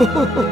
Oh!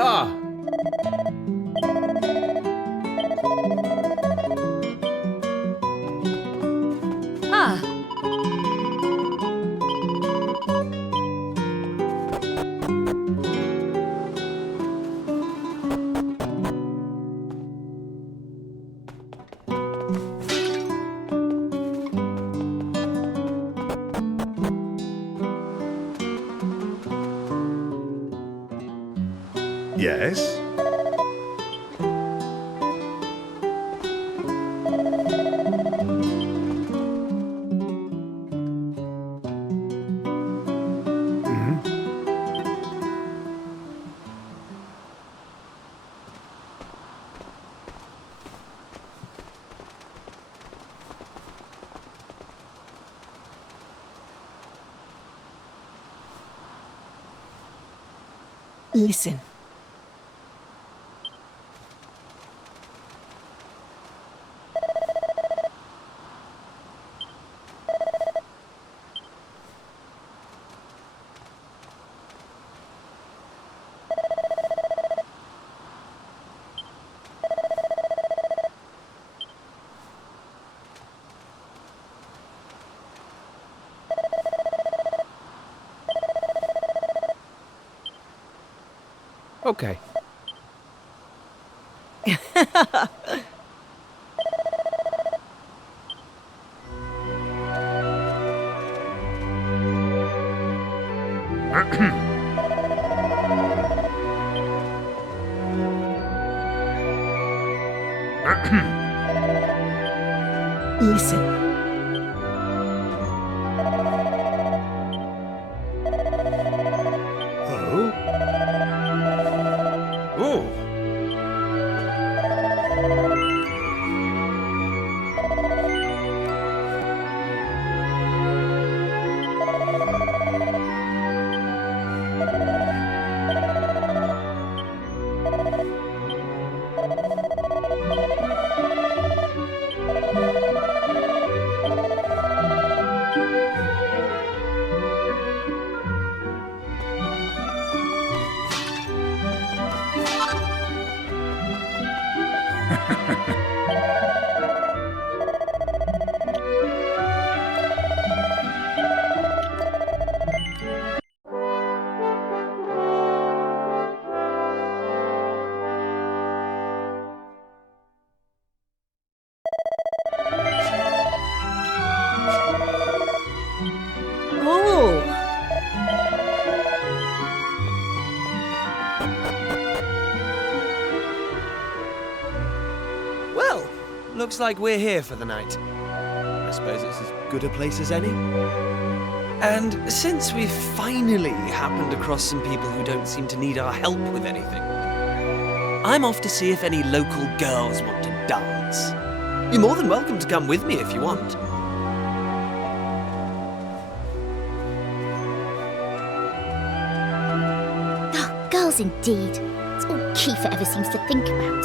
Ah! Ah! Yes? Listen. Okay. Listen. Oh? Oh! Oh! Well, looks like we're here for the night. I suppose it's as good a place as any. And since we've finally happened across some people who don't seem to need our help with anything, I'm off to see if any local girls want to dance. You're more than welcome to come with me if you want. Oh, girls indeed. It's all Kiefer ever seems to think about.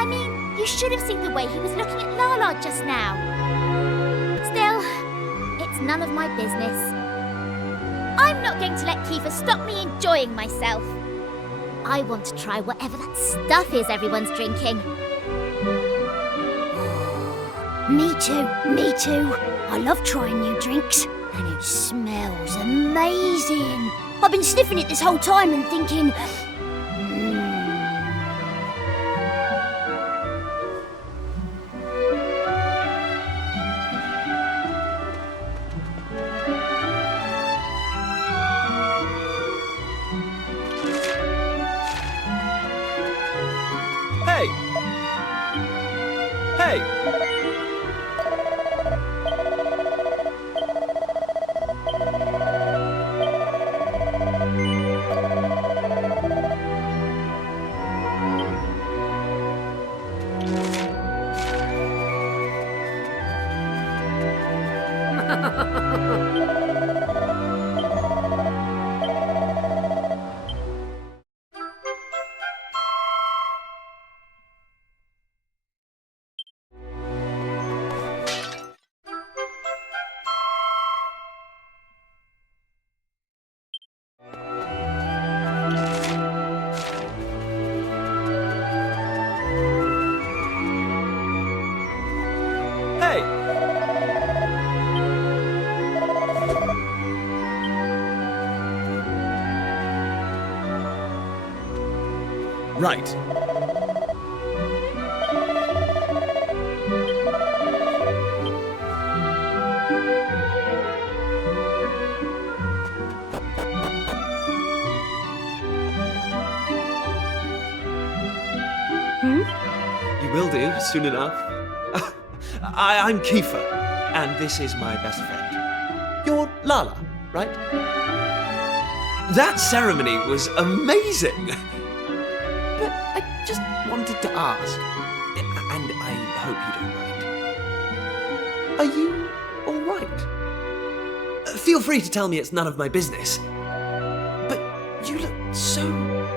I mean, you should have seen the way he was looking at Lala just now. Still, it's none of my business. I'm not going to let Kiefer stop me enjoying myself. I want to try whatever that stuff is everyone's drinking. Me too. I love trying new drinks. And it smells amazing. I've been sniffing it this whole time and thinking... Hey! Hey! Hey! Right. You will do, soon enough. I'm Kiefer, and this is my best friend. You're Lala, right? That ceremony was amazing! But I just wanted to ask, and I hope you don't mind. Are you alright? Feel free to tell me it's none of my business. But you look so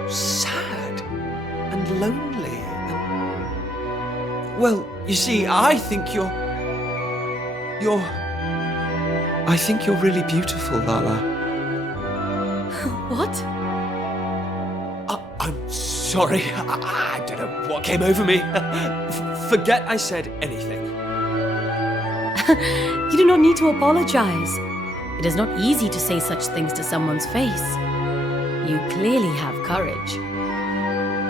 sad and lonely. Well, you see, I think I think you're really beautiful, Lala. What? I'm sorry. I don't know what came over me. Forget I said anything. You do not need to apologize. It is not easy to say such things to someone's face. You clearly have courage.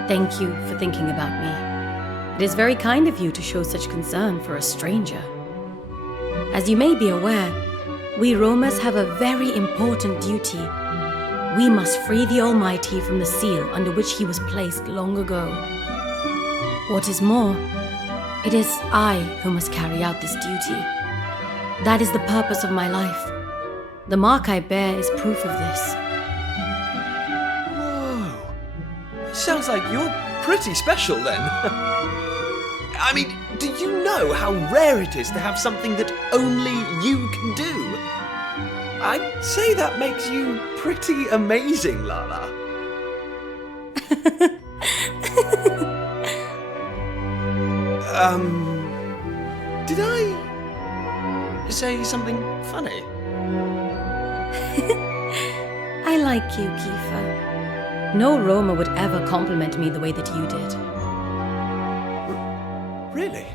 Thank you for thinking about me. It is very kind of you to show such concern for a stranger. As you may be aware, we Romas have a very important duty. We must free the Almighty from the seal under which he was placed long ago. What is more, it is I who must carry out this duty. That is the purpose of my life. The mark I bear is proof of this. Whoa. Sounds like you're pretty special then. I mean, do you know how rare it is to have something that only you can do? I'd say that makes you pretty amazing, Lala. Did I say something funny? I like you, Kiefer. No Roma would ever compliment me the way that you did. Really?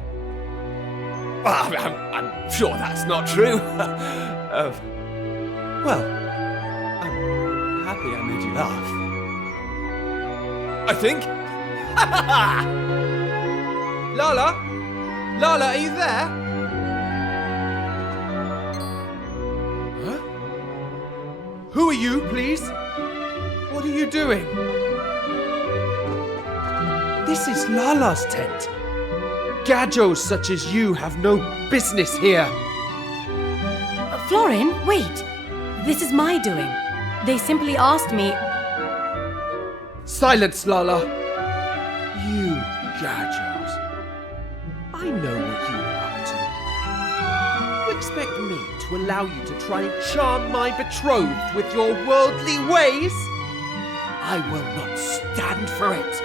Well, I'm sure that's not true. Well, I'm happy I made you laugh. I think. Lala? Lala, are you there? Huh? Who are you, please? What are you doing? This is Lala's tent. Gadjos such as you have no business here. Florin, wait. This is my doing. They simply asked me... Silence, Lala. You Gadjos. I know what you are up to. You expect me to allow you to try and charm my betrothed with your worldly ways? I will not stand for it.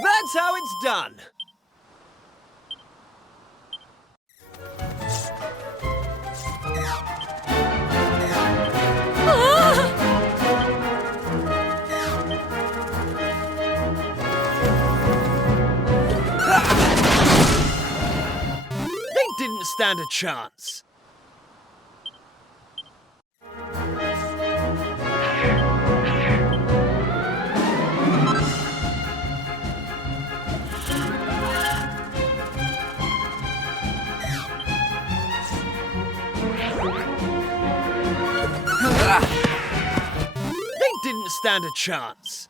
That's how it's done. They didn't stand a chance. They didn't stand a chance.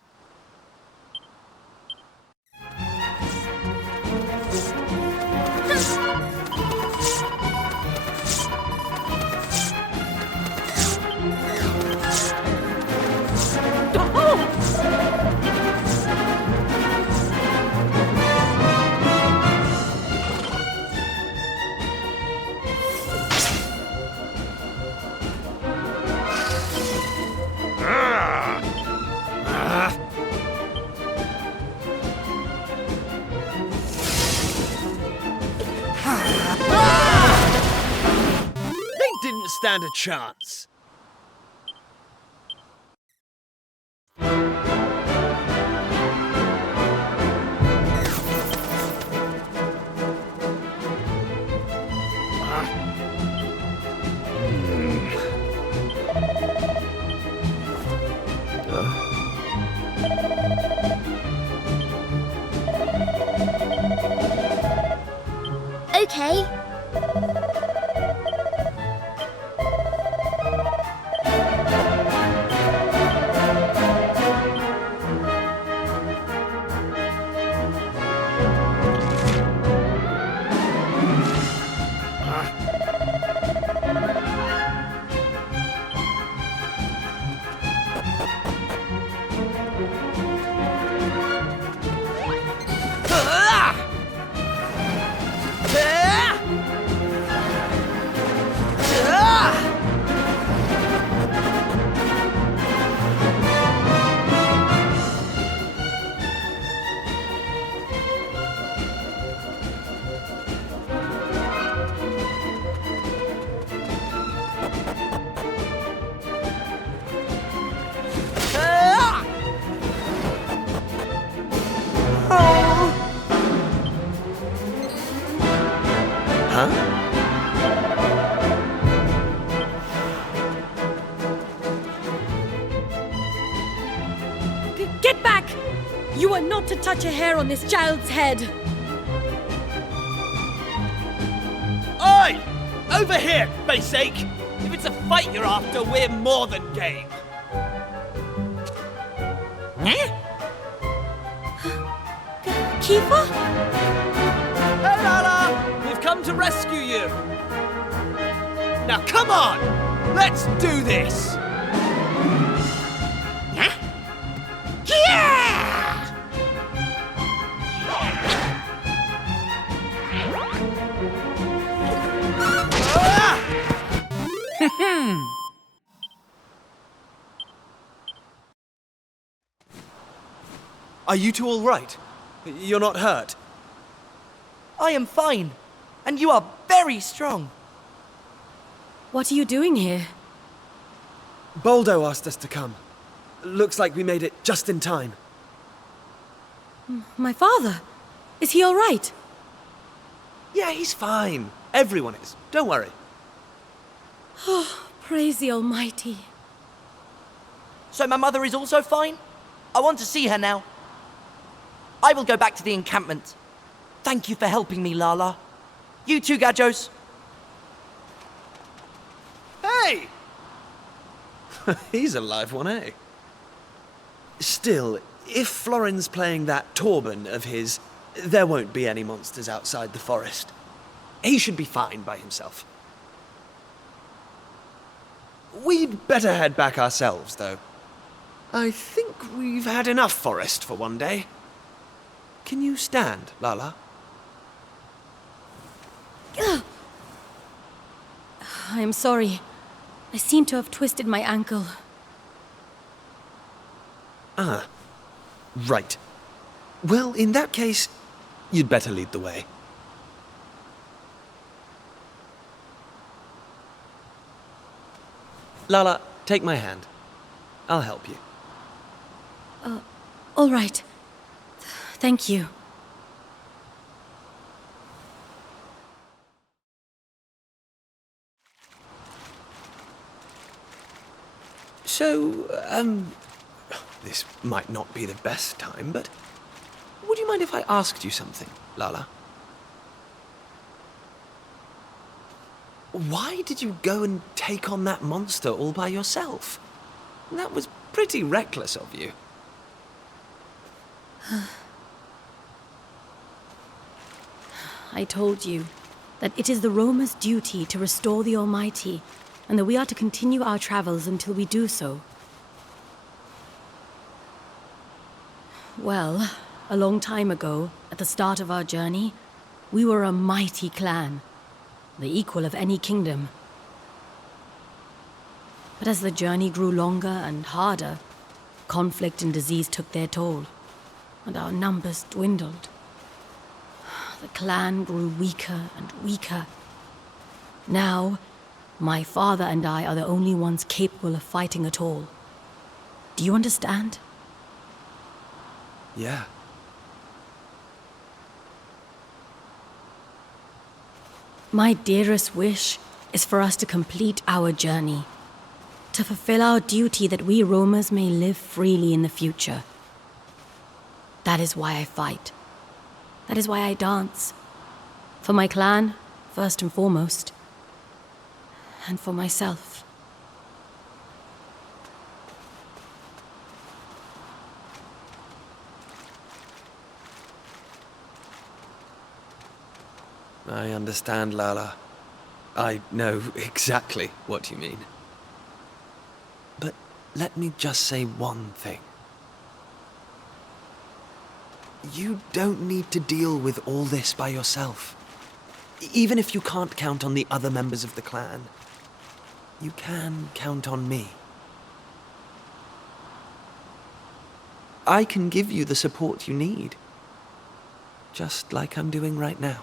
They didn't stand a chance. Okay. Get back! You are not to touch a hair on this child's head. Oi! Over here, faceache! If it's a fight you're after, we're more than game. Kiefer? Hey, Lala! We've come to rescue you. Now, come on! Let's do this! Are you two all right? You're not hurt? I am fine, and you are very strong. What are you doing here? Boldo asked us to come. Looks like we made it just in time. My father? Is he all right? Yeah, he's fine. Everyone is. Don't worry. Praise the Almighty. So my mother is also fine? I want to see her now. I will go back to the encampment. Thank you for helping me, Lala. You too, Gajos. Hey! He's a live one, eh? Still, if Florin's playing that Torben of his, there won't be any monsters outside the forest. He should be fine by himself. We'd better head back ourselves, though. I think we've had enough forest for one day. Can you stand, Lala? I am sorry. I seem to have twisted my ankle. Ah, right. Well, in that case, you'd better lead the way. Lala, take my hand. I'll help you. All right. Thank you. So, this might not be the best time, but would you mind if I asked you something, Lala? Why did you go and take on that monster all by yourself? That was pretty reckless of you. I told you that it is the Roma's duty to restore the Almighty, and that we are to continue our travels until we do so. Well, a long time ago, at the start of our journey, we were a mighty clan, the equal of any kingdom. But as the journey grew longer and harder, conflict and disease took their toll, and our numbers dwindled. The clan grew weaker and weaker. Now, my father and I are the only ones capable of fighting at all. Do you understand? Yeah. My dearest wish is for us to complete our journey, to fulfill our duty that we roamers may live freely in the future. That is why I fight. That is why I dance. For my clan, first and foremost. And for myself. I understand, Lala. I know exactly what you mean. But let me just say one thing. You don't need to deal with all this by yourself. Even if you can't count on the other members of the clan, you can count on me. I can give you the support you need, just like I'm doing right now.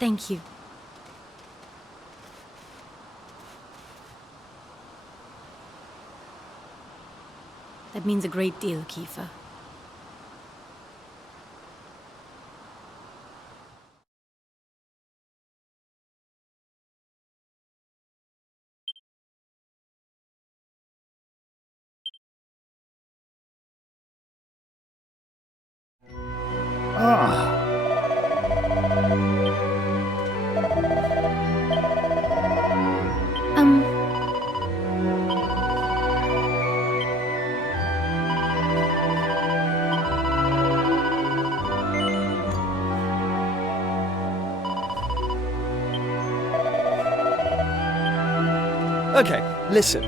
Thank you. That means a great deal, Kiefer. Okay, listen.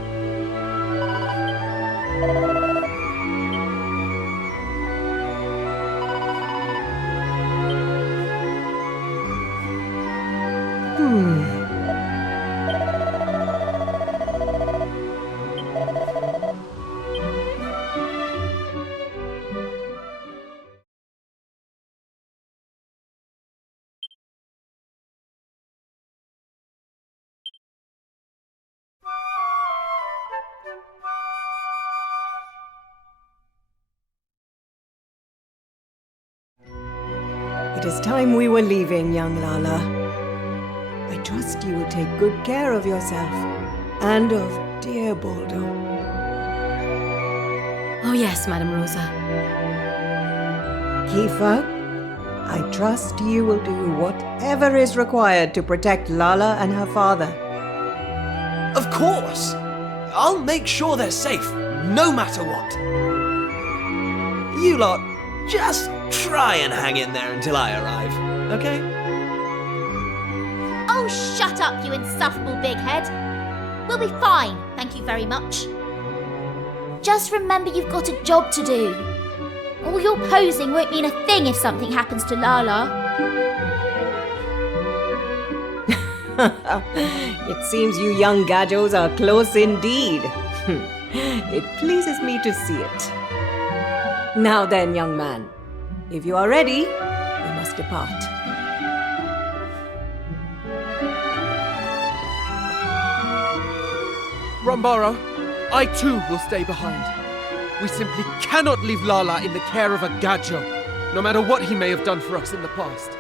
It is time we were leaving, young Lala. I trust you will take good care of yourself and of dear Baldo. Oh yes, Madame Rosa. Kiefer, I trust you will do whatever is required to protect Lala and her father. Of course! I'll make sure they're safe, no matter what. You lot, just try and hang in there until I arrive, okay? Oh, shut up, you insufferable big head. We'll be fine, thank you very much. Just remember you've got a job to do. All your posing won't mean a thing if something happens to Lala. It seems you young gajos are close indeed. It pleases me to see it. Now then, young man, if you are ready, we must depart. Rombaro, I too will stay behind. We simply cannot leave Lala in the care of a Gajo, no matter what he may have done for us in the past.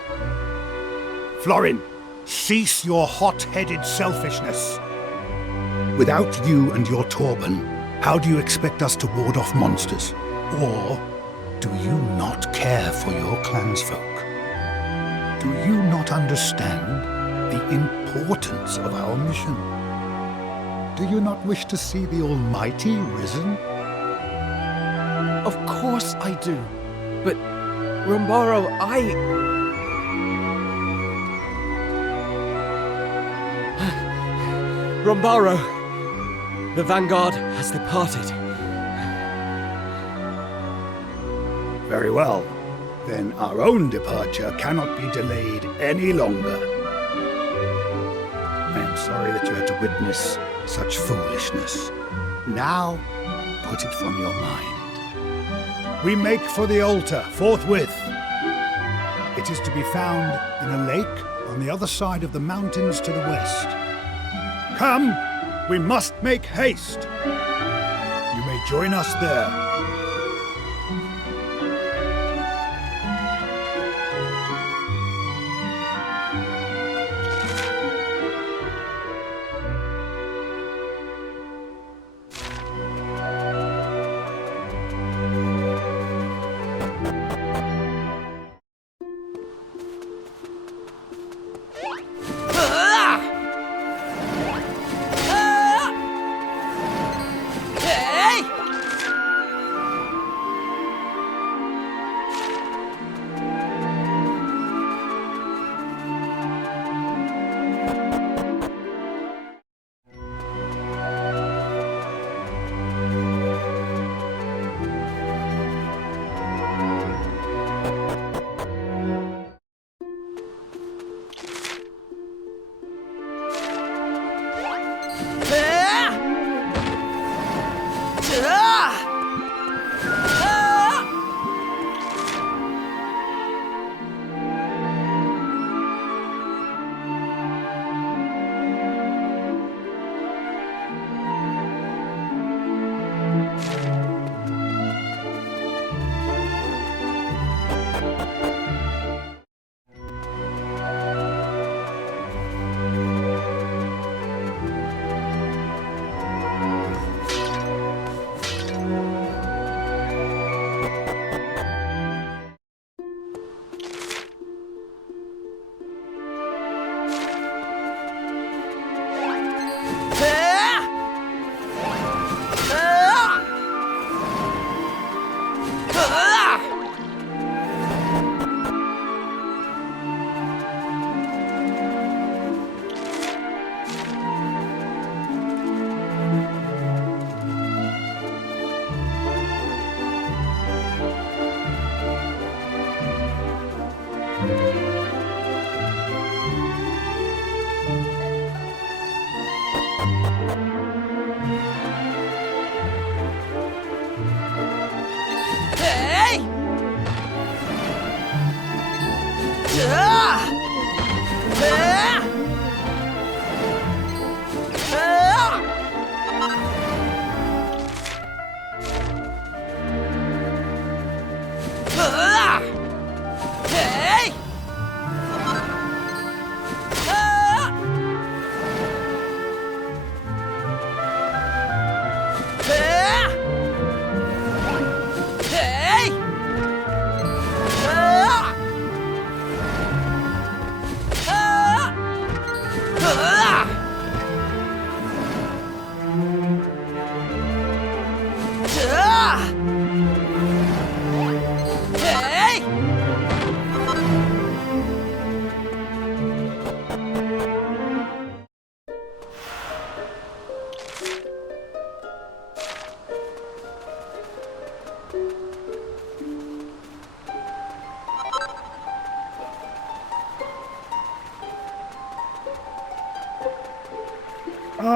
Florin, cease your hot-headed selfishness. Without you and your Torban, how do you expect us to ward off monsters? Or do you not care for your clansfolk? Do you not understand the importance of our mission? Do you not wish to see the Almighty risen? Of course I do. But, Rombaro, Rombaro, the Vanguard has departed. Very well. Then our own departure cannot be delayed any longer. I am sorry that you had to witness such foolishness. Now, put it from your mind. We make for the altar forthwith. It is to be found in a lake on the other side of the mountains to the west. Come, we must make haste. You may join us there.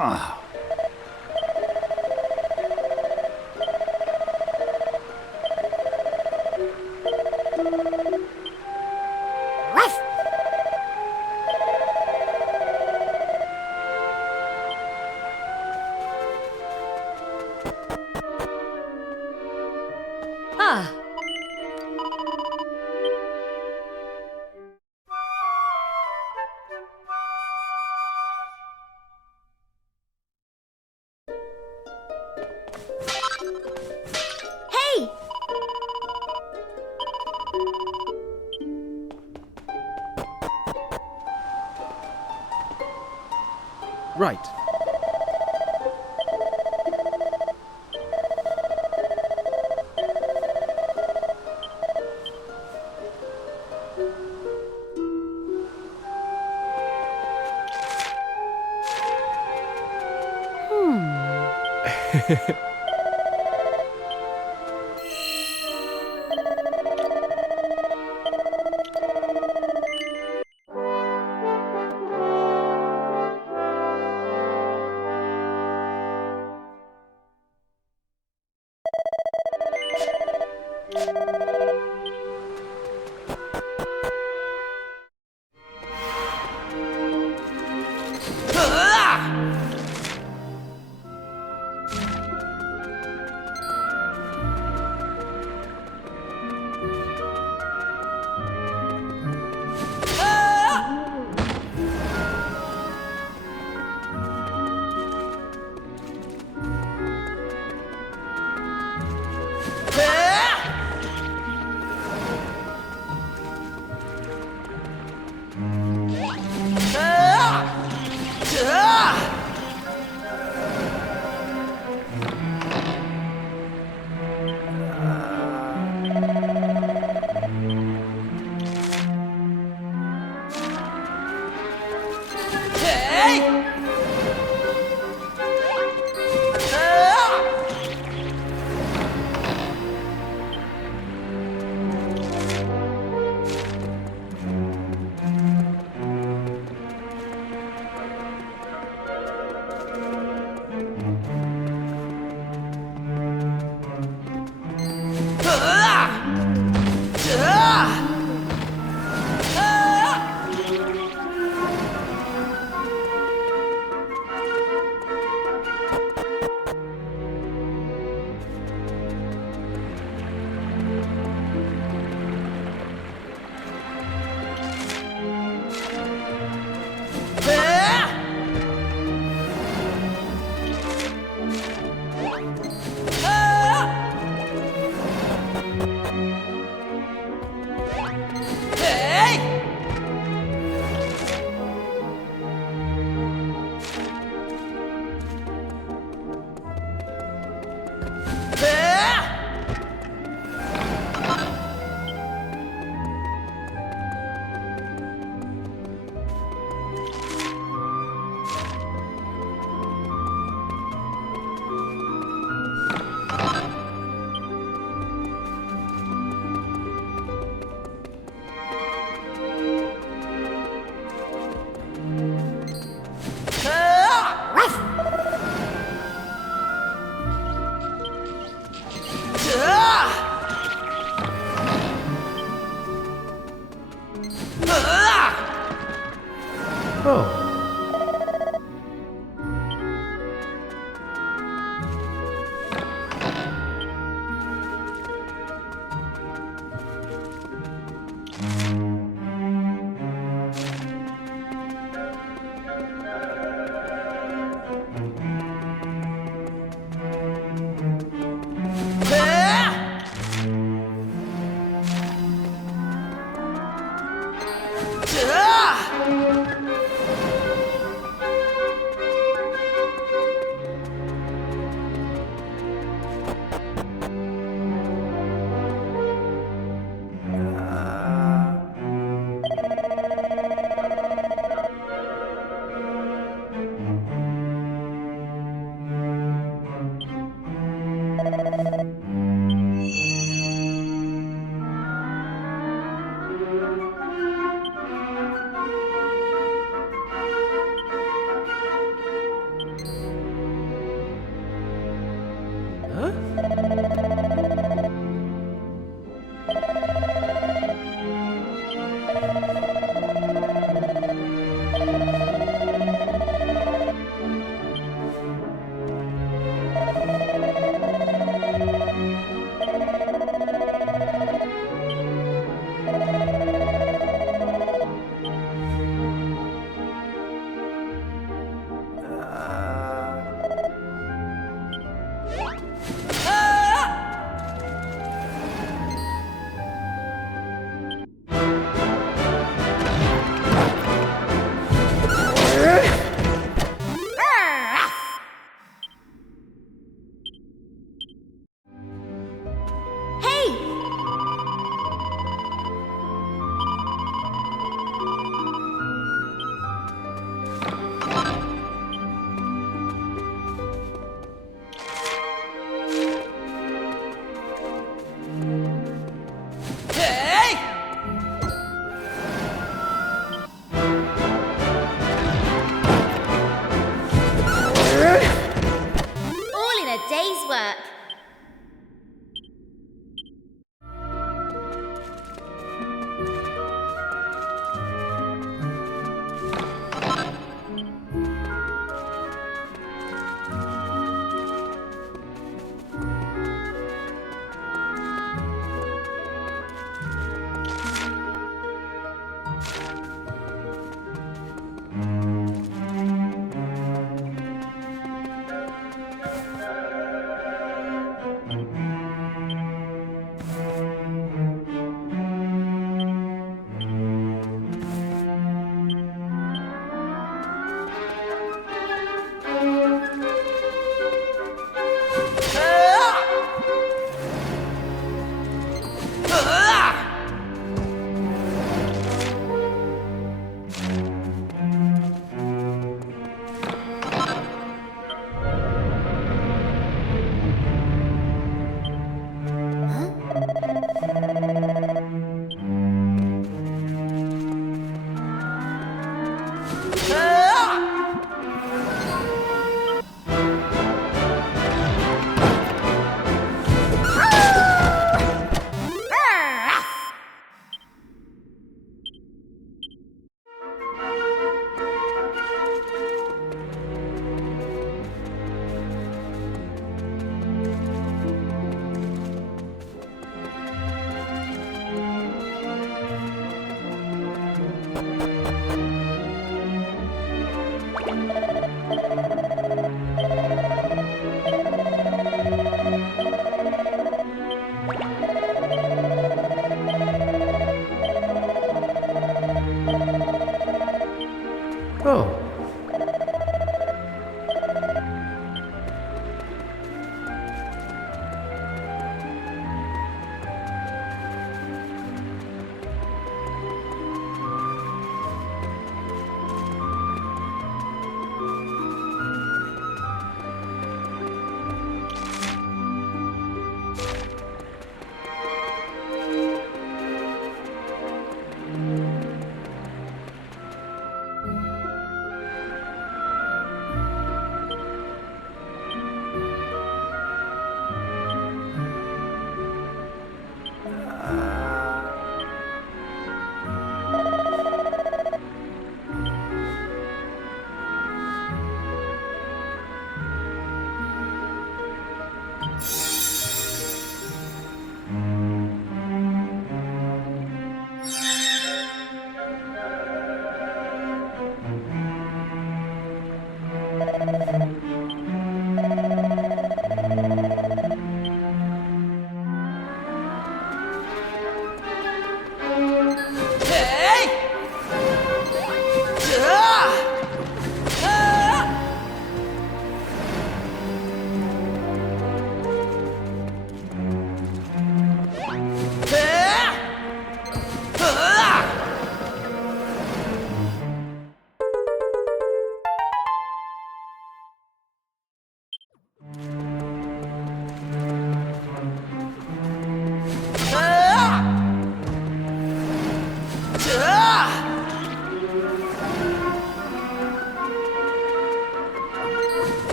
Ah. Ah, Hey! Right.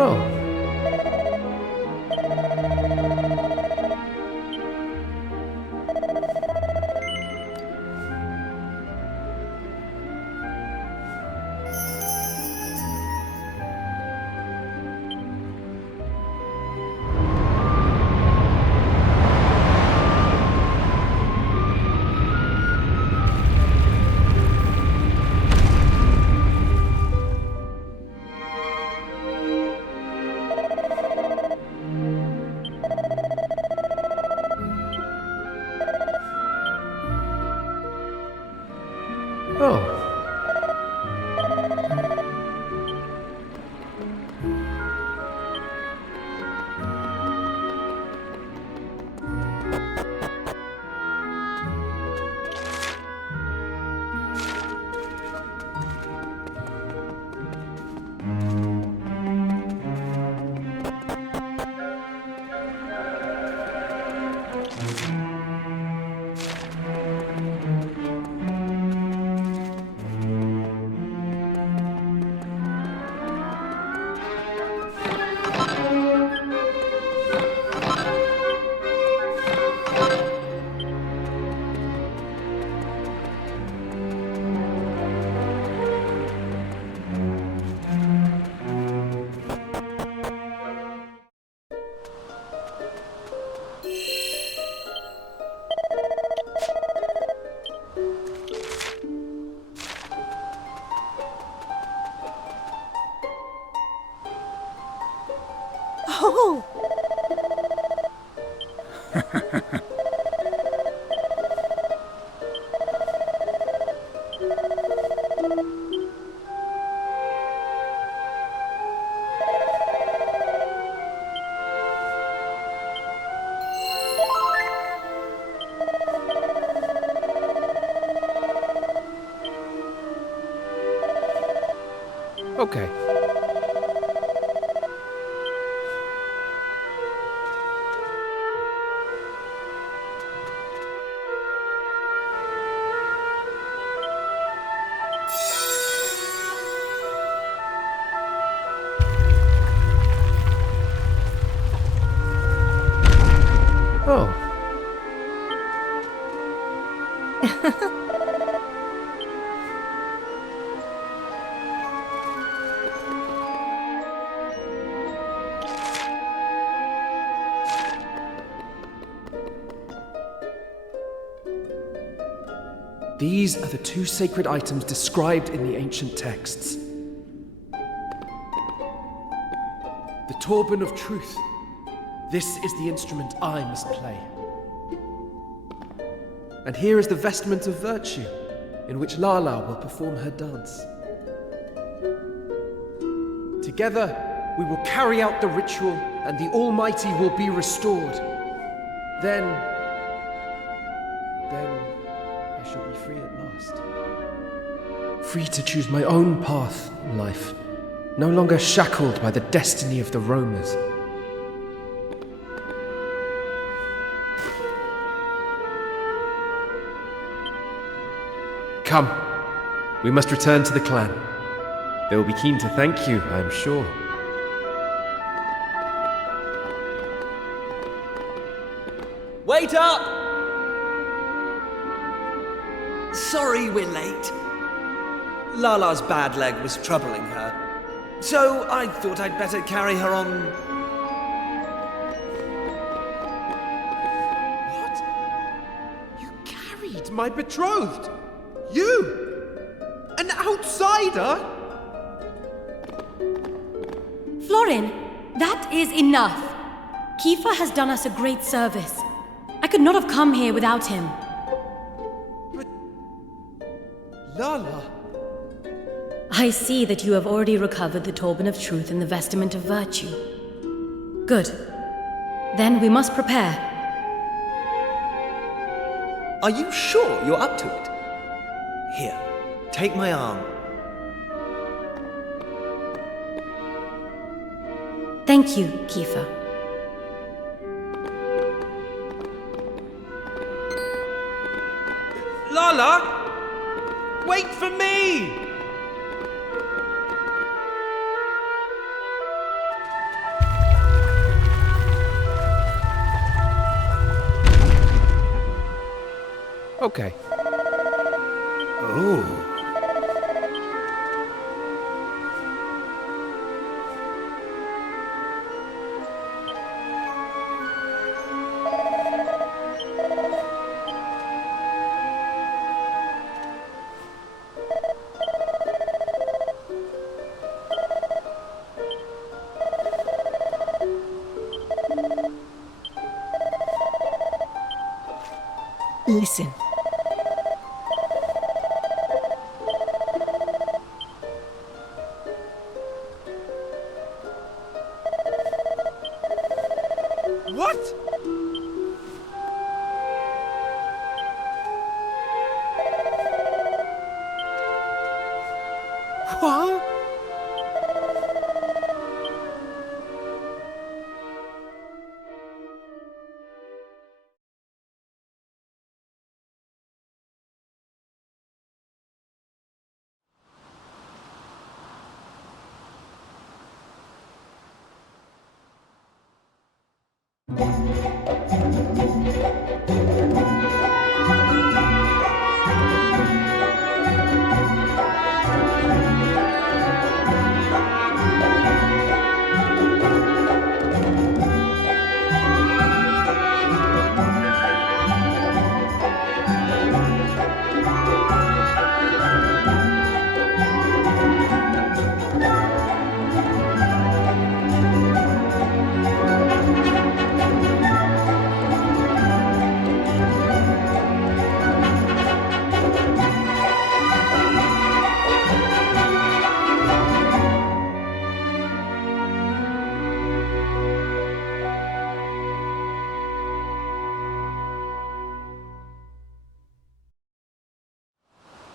Oh. Oh. Oh! Okay. Oh. These are the two sacred items described in the ancient texts. The Turban of Truth. This is the instrument I must play. And here is the Vestment of Virtue, in which Lala will perform her dance. Together, we will carry out the ritual, and the Almighty will be restored. Then I shall be free at last. Free to choose my own path in life, no longer shackled by the destiny of the roamers. Come, we must return to the clan. They will be keen to thank you, I am sure. Wait up! Sorry we're late. Lala's bad leg was troubling her, so I thought I'd better carry her on. What? You carried my betrothed? You? An outsider? Florin, that is enough. Kiefer has done us a great service. I could not have come here without him. But... Lala... I see that you have already recovered the Turban of Truth and the Vestment of Virtue. Good. Then we must prepare. Are you sure you're up to it? Here, take my arm. Thank you, Kiefer. Lala! Wait for me! Okay. Oh. Listen. What? What?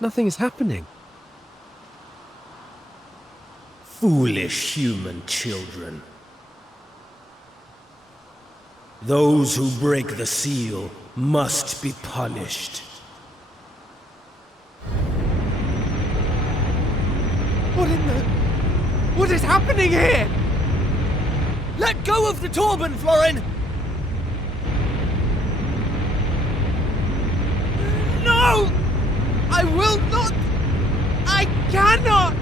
Nothing is happening. Foolish human children. Those who break the seal must be punished. What in the... What is happening here? Let go of the Torben, Florin! No! I will not! I cannot!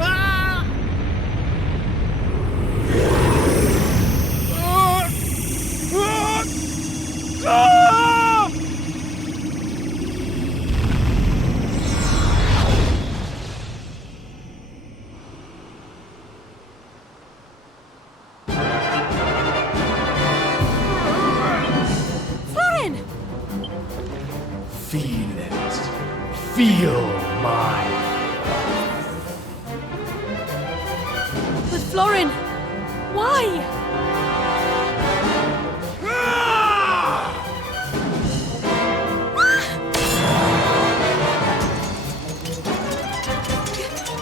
Ah! Ah! Florin! Feel it. Feel mine. But Florin, why?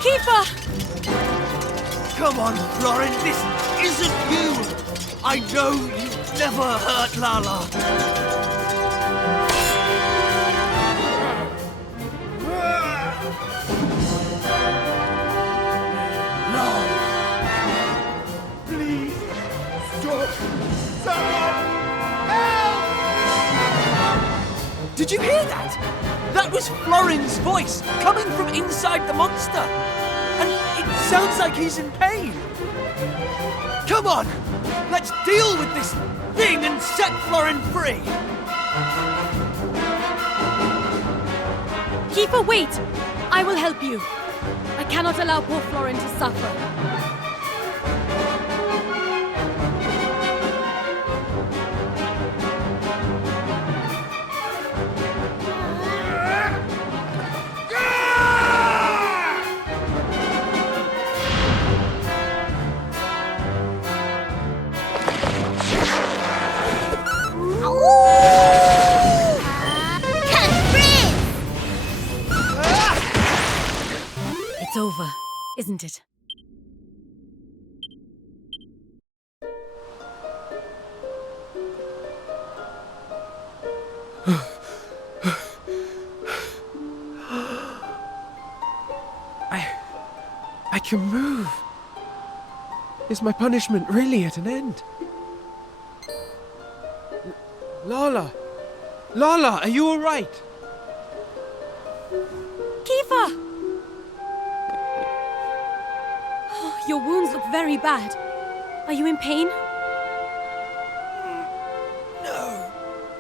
Keeper! Come on, Florin, this isn't you! I know you've never hurt Lala. Please, stop! Someone! Help! Did you hear that? That was Florin's voice coming from inside the monster. And it sounds like he's in pain. Come on, let's deal with this thing and set Florin free. Keeper, wait! I will help you. I cannot allow poor Florin to suffer. It's over, isn't it? I can move. Is my punishment really at an end? Lala! Lala, are you alright? Kiefer! Oh, your wounds look very bad. Are you in pain?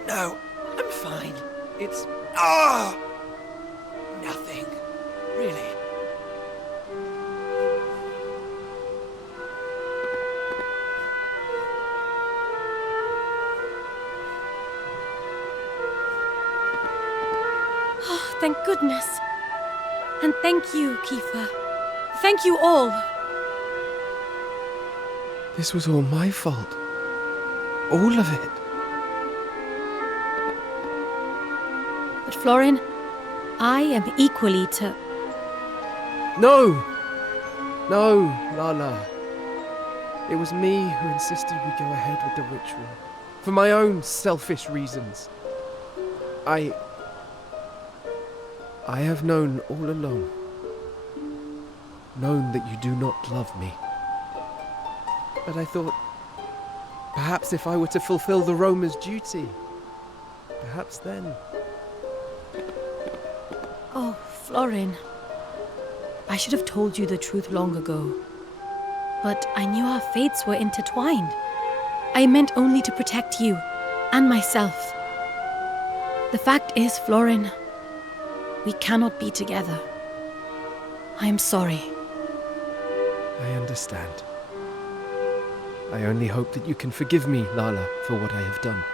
No, I'm fine. It's... nothing. Really. Oh, thank goodness. And thank you, Kiefer. Thank you all. This was all my fault. All of it. But Florin, I am equally to... No! No, Lala. It was me who insisted we go ahead with the ritual. For my own selfish reasons. I have known all along. Known that you do not love me. But I thought, perhaps if I were to fulfill the Roma's duty, perhaps then... Oh, Florin. I should have told you the truth long ago. But I knew our fates were intertwined. I meant only to protect you and myself. The fact is, Florin, we cannot be together. I am sorry. I understand. I only hope that you can forgive me, Lala, for what I have done.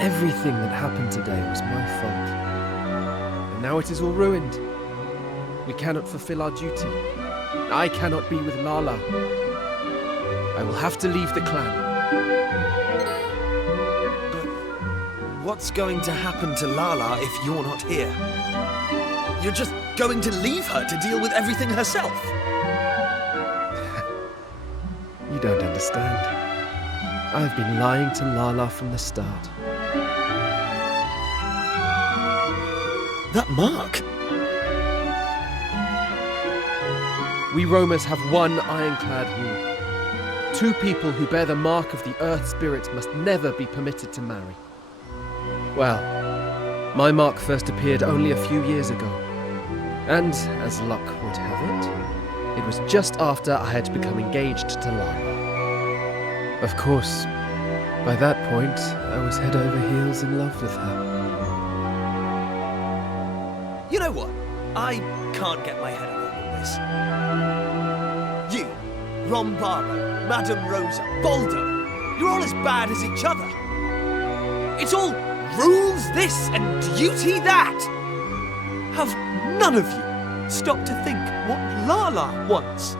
Everything that happened today was my fault. And now it is all ruined. We cannot fulfill our duty. I cannot be with Lala. I will have to leave the clan. But what's going to happen to Lala if you're not here? You're just going to leave her to deal with everything herself? You don't understand. I have been lying to Lala from the start. That mark? We Romans have one ironclad rule. 2 people who bear the mark of the Earth Spirit must never be permitted to marry. Well, my mark first appeared only a few years ago. And, as luck would have it was just after I had become engaged to Lala. Of course, by that point, I was head over heels in love with her. You know what? I can't get my head around all this. You, Rombaro, Madame Rosa, Baldo, you're all as bad as each other. It's all rules this and duty that. Have none of you stopped to think what Lala wants?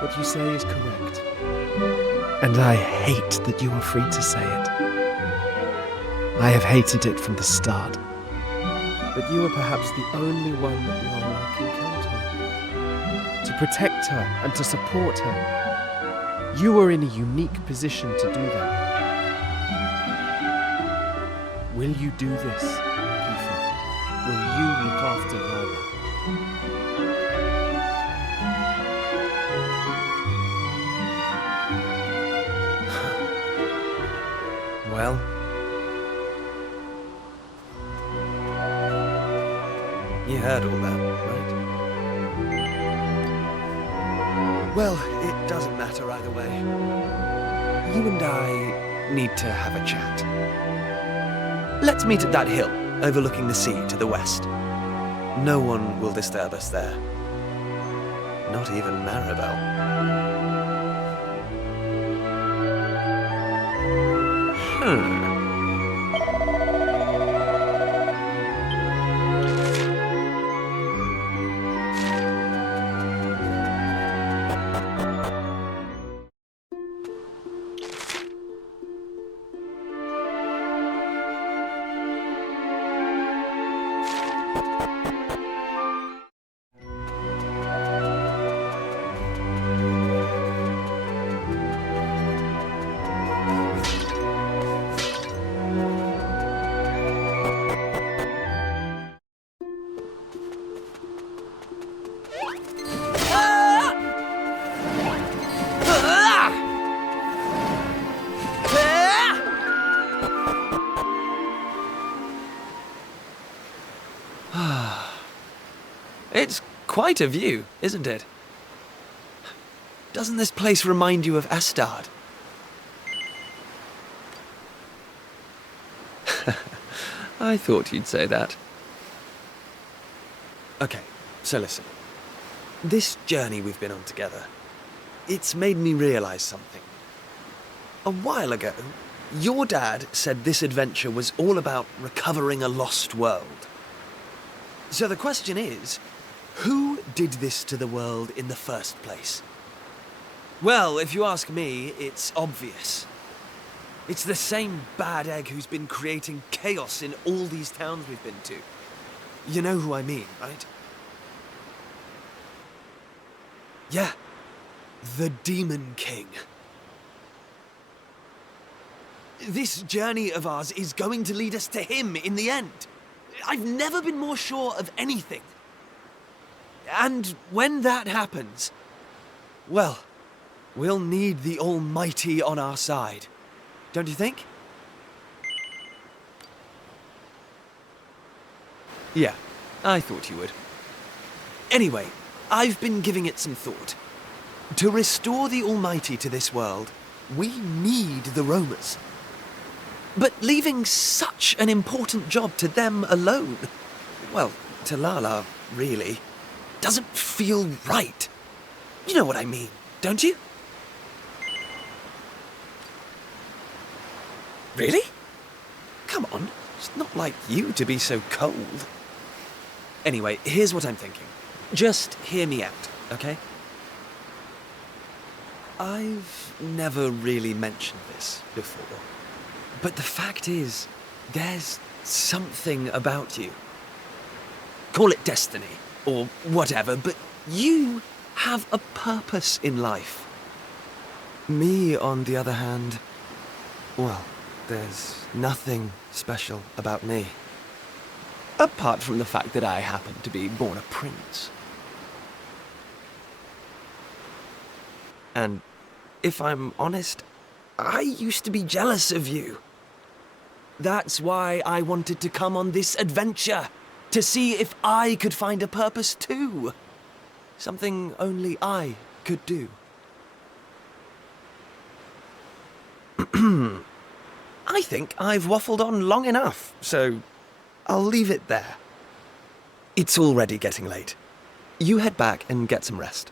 What you say is correct. And I hate that you are free to say it. I have hated it from the start. But you are perhaps the only one that Lala can count on. To protect her and to support her. You are in a unique position to do that. Will you do this, Kiefer? Will you look after Lala? Well... you heard all that, right? Well, it doesn't matter either way. You and I need to have a chat. Let's meet at that hill overlooking the sea to the west. No one will disturb us there. Not even Maribel. It's quite a view, isn't it? Doesn't this place remind you of Astard? I thought you'd say that. Okay, so listen. This journey we've been on together, it's made me realize something. A while ago, your dad said this adventure was all about recovering a lost world. So the question is, who did this to the world in the first place? Well, if you ask me, it's obvious. It's the same bad egg who's been creating chaos in all these towns we've been to. You know who I mean, right? Yeah, the Demon King. This journey of ours is going to lead us to him in the end. I've never been more sure of anything. And when that happens, well, we'll need the Almighty on our side. Don't you think? Yeah, I thought you would. Anyway, I've been giving it some thought. To restore the Almighty to this world, we need the roamers. But leaving such an important job to them alone, well, to Lala, really, doesn't feel right. You know what I mean, don't you? Really? Come on, it's not like you to be so cold. Anyway, here's what I'm thinking. Just hear me out, okay? I've never really mentioned this before, but the fact is, there's something about you. Call it destiny, or whatever, but you have a purpose in life. Me, on the other hand, well, there's nothing special about me. Apart from the fact that I happen to be born a prince. And if I'm honest, I used to be jealous of you. That's why I wanted to come on this adventure, to see if I could find a purpose too. Something only I could do. I think I've waffled on long enough, so I'll leave it there. It's already getting late. You head back and get some rest.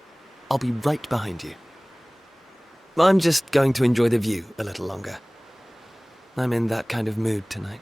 I'll be right behind you. I'm just going to enjoy the view a little longer. I'm in that kind of mood tonight.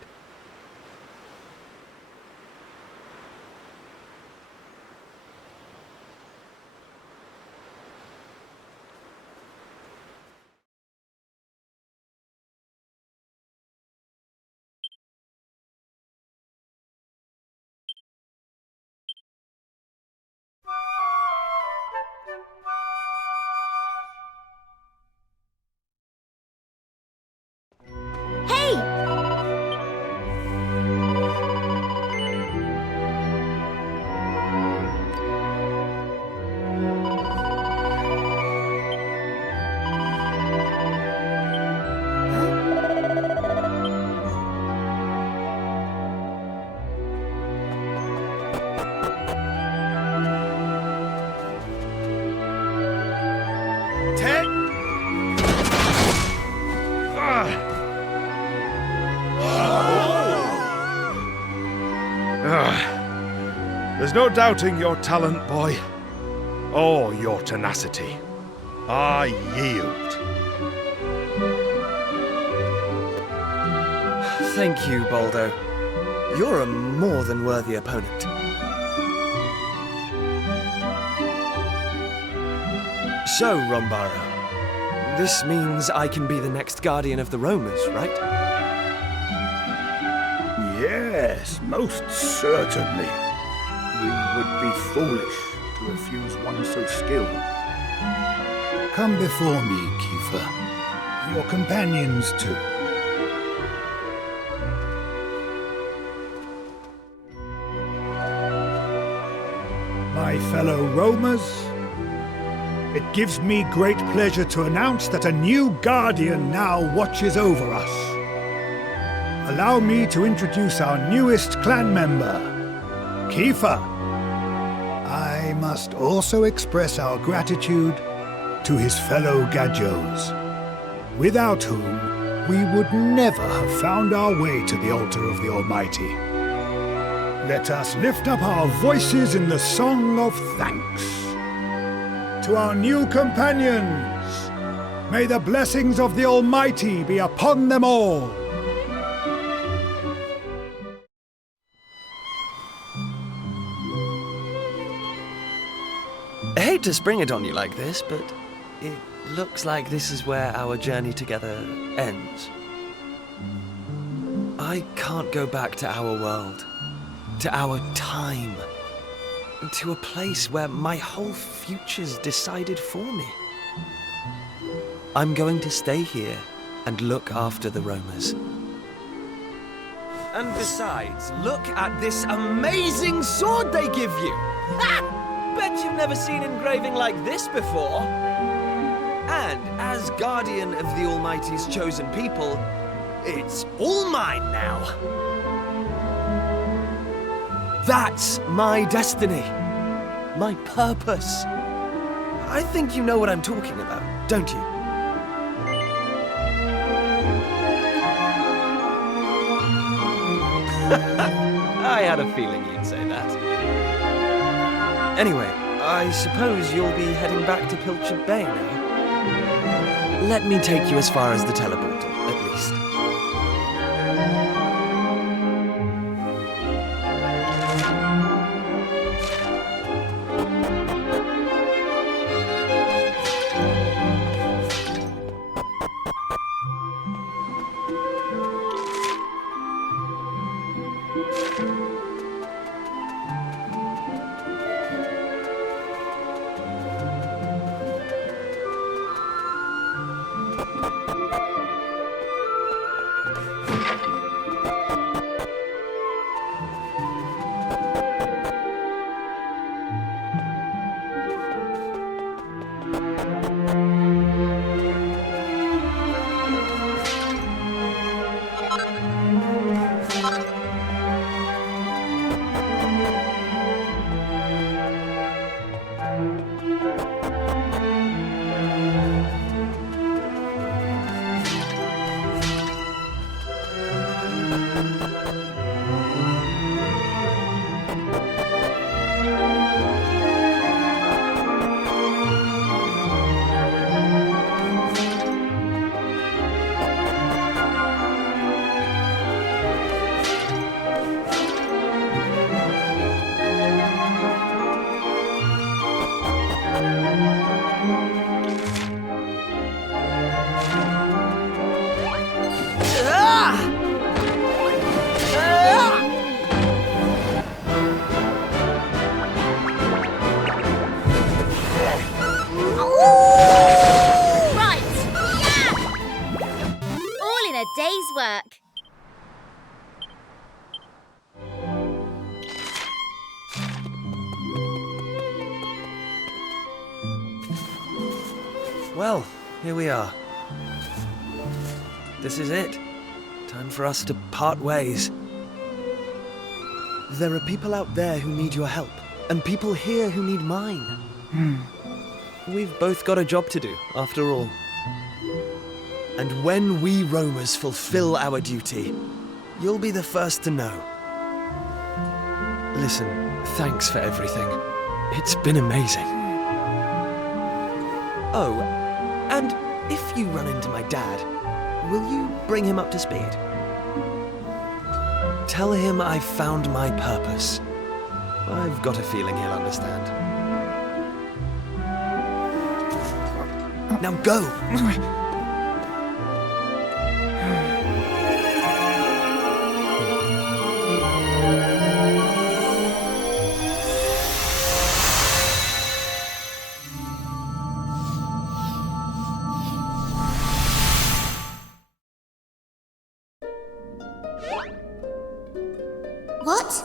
Hey! There's no doubting your talent, boy, or your tenacity. I yield. Thank you, Baldo. You're a more than worthy opponent. So, Rombaro, this means I can be the next guardian of the Romas, right? Yes, most certainly. We would be foolish to refuse one so skilled. Come before me, Kiefer. Your companions, too. My fellow roamers, it gives me great pleasure to announce that a new guardian now watches over us. Allow me to introduce our newest clan member, Kiefer. I must also express our gratitude to his fellow Gajos, without whom we would never have found our way to the altar of the Almighty. Let us lift up our voices in the song of thanks. To our new companions, may the blessings of the Almighty be upon them all. I hate to spring it on you like this, but it looks like this is where our journey together ends. I can't go back to our world, to our time, to a place where my whole future's decided for me. I'm going to stay here and look after the Romas. And besides, look at this amazing sword they give you! Ha! Bet you've never seen engraving like this before. And as guardian of the Almighty's chosen people, it's all mine now. That's my destiny. My purpose. I think you know what I'm talking about, don't you? I had a feeling you'd say that. Anyway, I suppose you'll be heading back to Pilchard Bay now. Let me take you as far as the teleporter, at least. Day's work. Well, here we are. This is it. Time for us to part ways. There are people out there who need your help, and people here who need mine. We've both got a job to do, after all. And when we roamers fulfill our duty, you'll be the first to know. Listen, thanks for everything. It's been amazing. Oh, and if you run into my dad, will you bring him up to speed? Tell him I found my purpose. I've got a feeling he'll understand. Now go! What?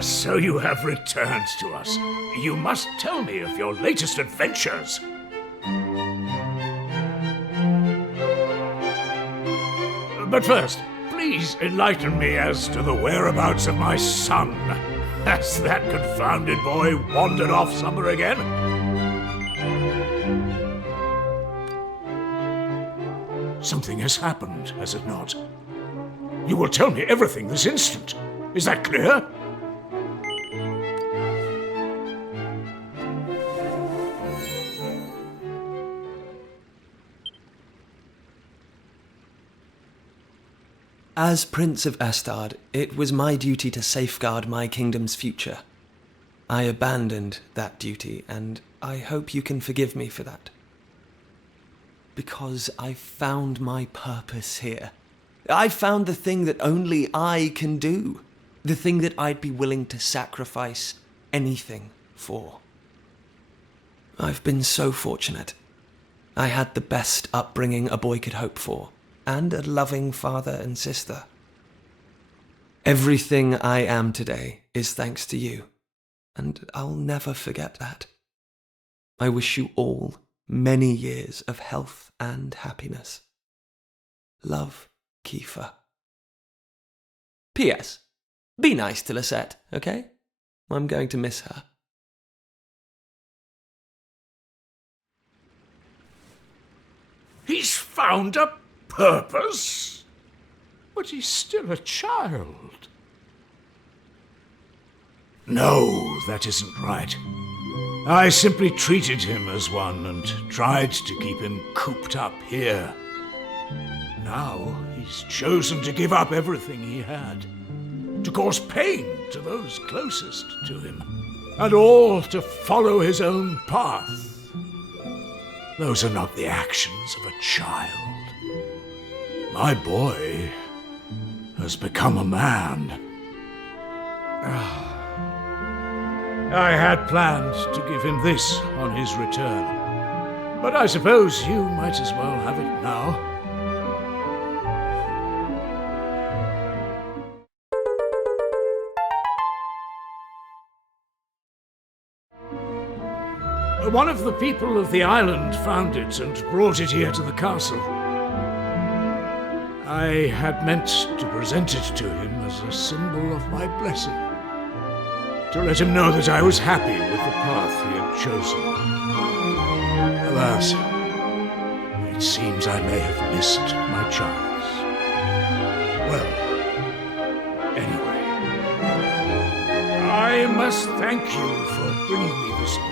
So you have returned to us. You must tell me of your latest adventures. But first, please enlighten me as to the whereabouts of my son. Has that confounded boy wandered off somewhere again? Something has happened, has it not? You will tell me everything this instant. Is that clear? As Prince of Astard, it was my duty to safeguard my kingdom's future. I abandoned that duty, and I hope you can forgive me for that. Because I found my purpose here. I found the thing that only I can do. The thing that I'd be willing to sacrifice anything for. I've been so fortunate. I had the best upbringing a boy could hope for, and a loving father and sister. Everything I am today is thanks to you, and I'll never forget that. I wish you all many years of health and happiness. Love, Kiefer. P.S. Be nice to Lisette, okay? I'm going to miss her. He's found a purpose? But he's still a child. No, that isn't right. I simply treated him as one and tried to keep him cooped up here. Now he's chosen to give up everything he had, to cause pain to those closest to him, and all to follow his own path. Those are not the actions of a child. My boy has become a man. I had planned to give him this on his return, but I suppose you might as well have it now. One of the people of the island found it and brought it here to the castle. I had meant to present it to him as a symbol of my blessing, to let him know that I was happy with the path he had chosen. Alas, it seems I may have missed my chance. Well, anyway, I must thank you for bringing me this note.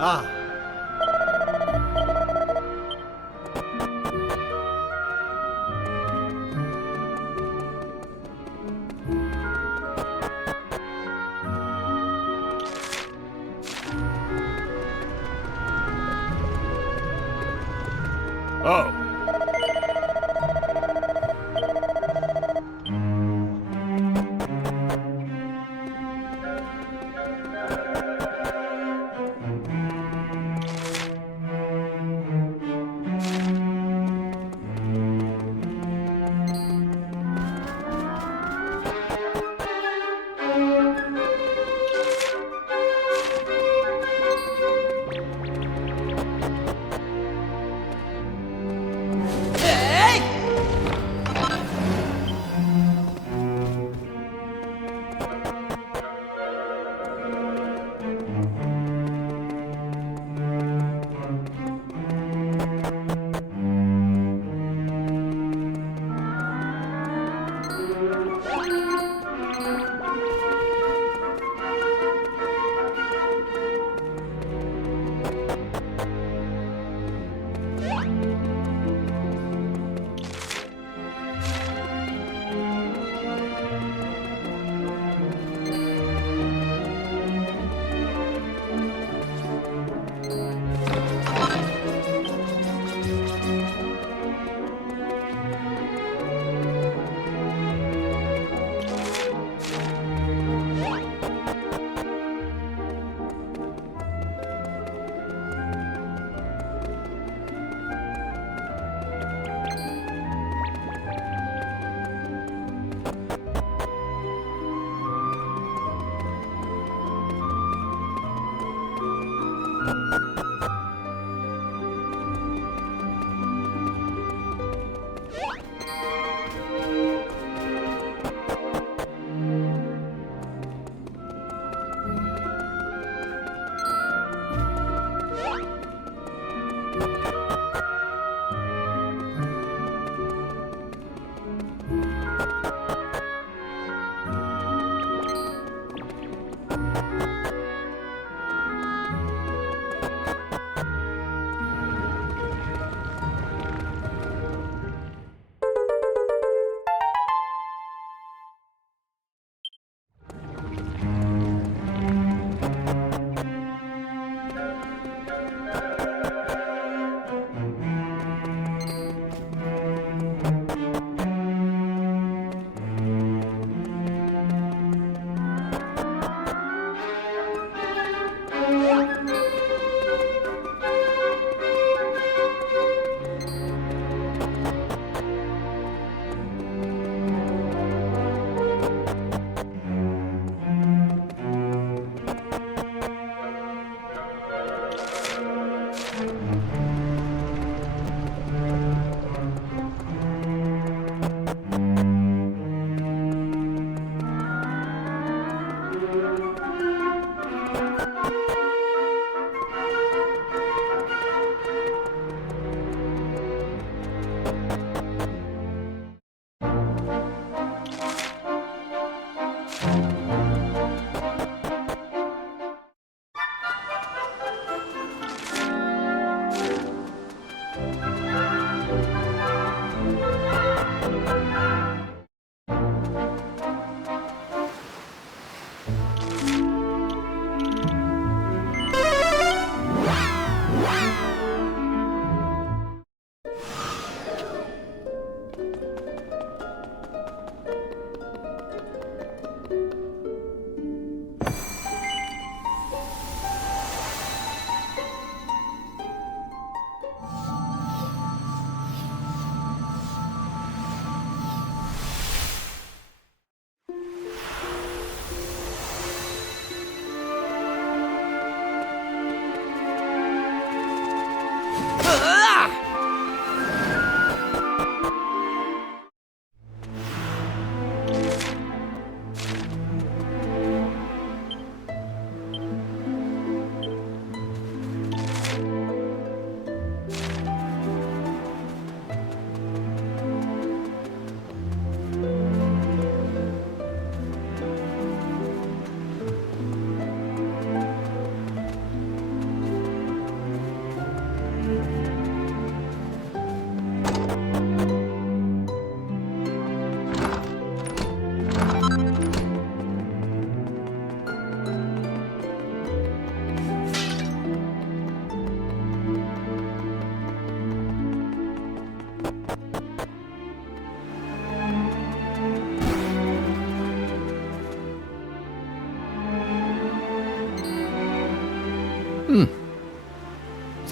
Ah. Oh.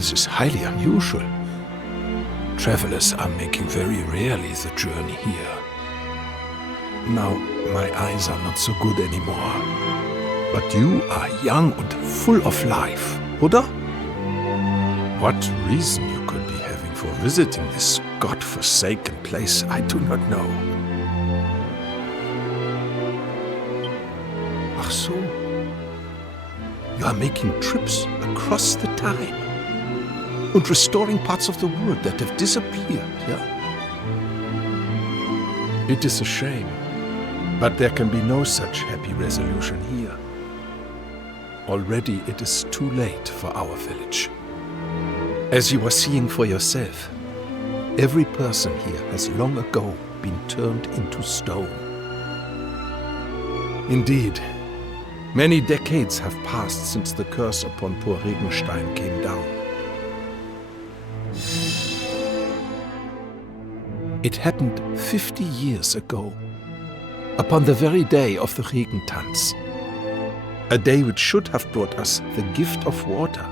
This is highly unusual. Travelers are making very rarely the journey here. Now, my eyes are not so good anymore. But you are young and full of life, oder? What reason you could be having for visiting this god-forsaken place, I do not know. Ach so. You are making trips across the time and restoring parts of the world that have disappeared, yeah? It is a shame, but there can be no such happy resolution here. Already it is too late for our village. As you are seeing for yourself, every person here has long ago been turned into stone. Indeed, many decades have passed since the curse upon poor Regenstein came down. It happened 50 years ago, upon the very day of the Regentanz, a day which should have brought us the gift of water.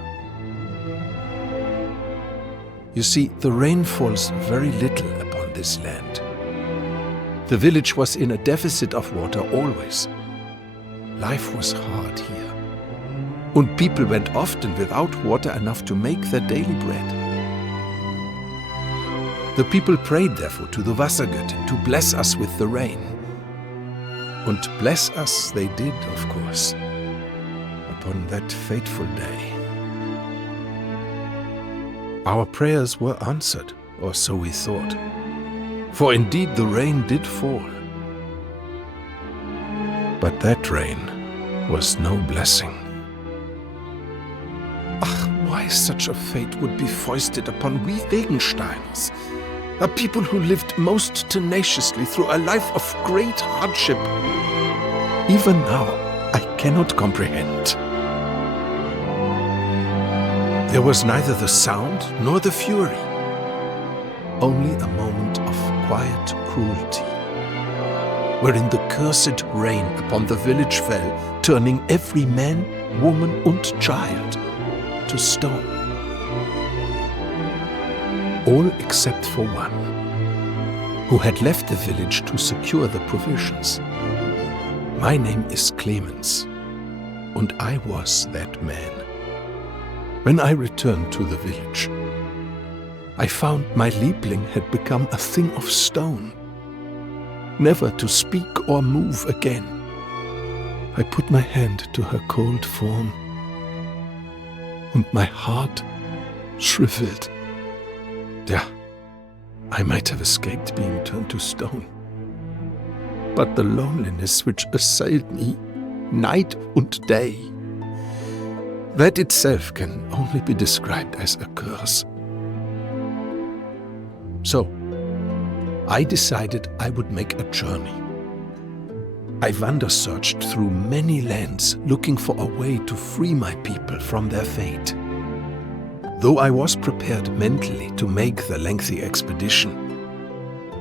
You see, the rain falls very little upon this land. The village was in a deficit of water always. Life was hard here, and people went often without water enough to make their daily bread. The people prayed therefore to the Wassergöttin to bless us with the rain. And bless us they did, of course, upon that fateful day. Our prayers were answered, or so we thought, for indeed the rain did fall. But that rain was no blessing. Ach, why such a fate would be foisted upon we Regensteiners, a people who lived most tenaciously through a life of great hardship. Even now, I cannot comprehend. There was neither the sound nor the fury, only a moment of quiet cruelty, wherein the cursed rain upon the village fell, turning every man, woman and child to stone. All except for one, who had left the village to secure the provisions. My name is Clemens, and I was that man. When I returned to the village, I found my Liebling had become a thing of stone, never to speak or move again. I put my hand to her cold form, and my heart shriveled. Yeah, I might have escaped being turned to stone. But the loneliness which assailed me night and day, that itself can only be described as a curse. So, I decided I would make a journey. I wander-searched through many lands looking for a way to free my people from their fate. Though I was prepared mentally to make the lengthy expedition,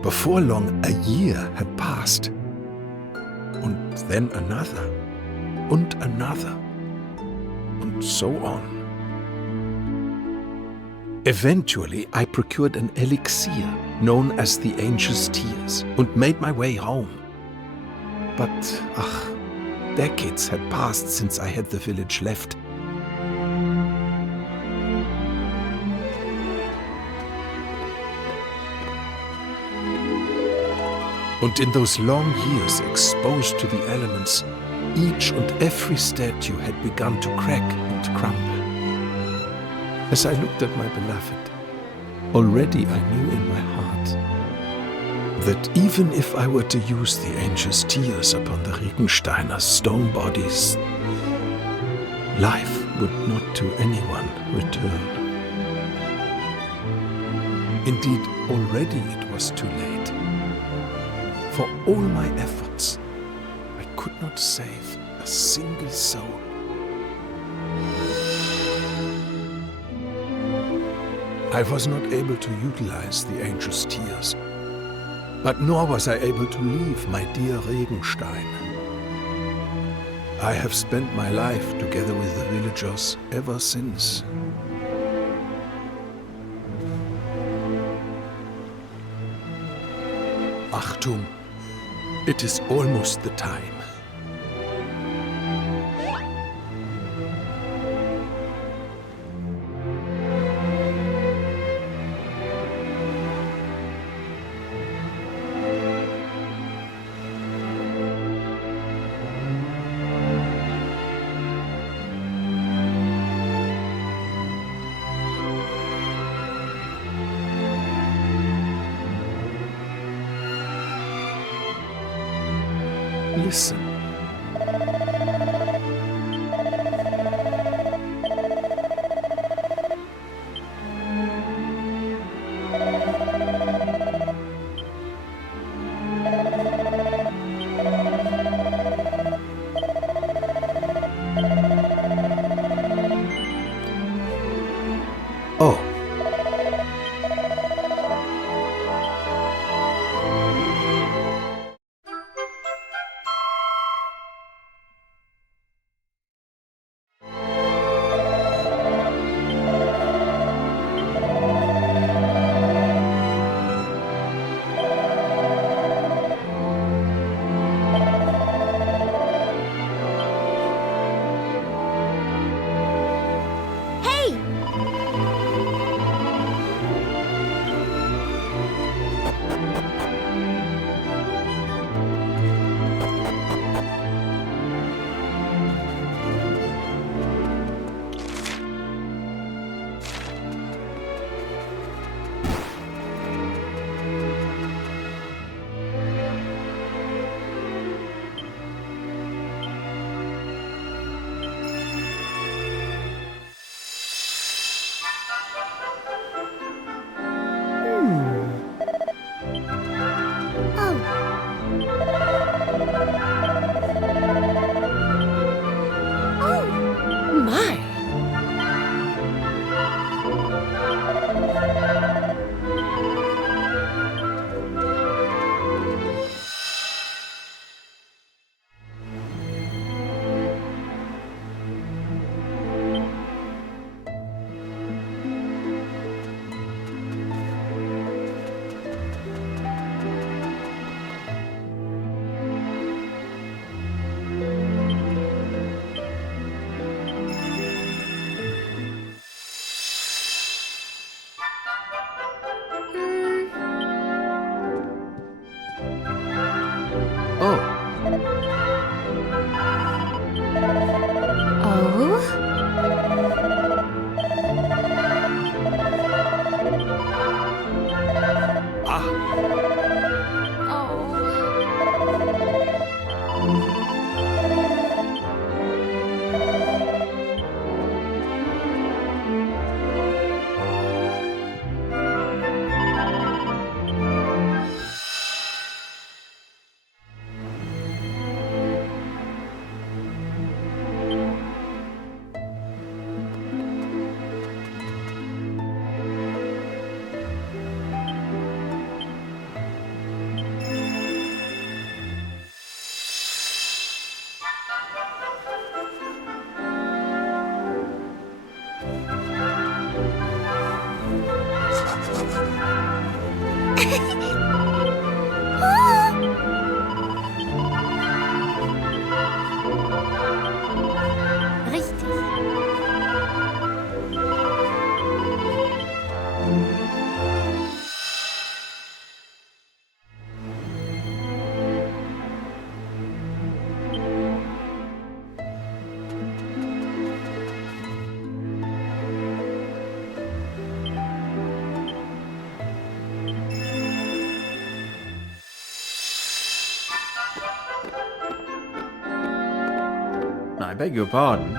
before long a year had passed, and then another, and another, and so on. Eventually, I procured an elixir known as the Angel's Tears and made my way home. But, decades had passed since I had the village left. And in those long years exposed to the elements, each and every statue had begun to crack and crumble. As I looked at my beloved, already I knew in my heart that even if I were to use the Angel's Tears upon the Regensteiner stone bodies, life would not to anyone return. Indeed, already it was too late. For all my efforts, I could not save a single soul. I was not able to utilize the Angel's Tears, but nor was I able to leave my dear Regenstein. I have spent my life together with the villagers ever since. Achtung, it is almost the time. Listen. Oh. Hey! My! Oh. Oh? Richtig. I beg your pardon.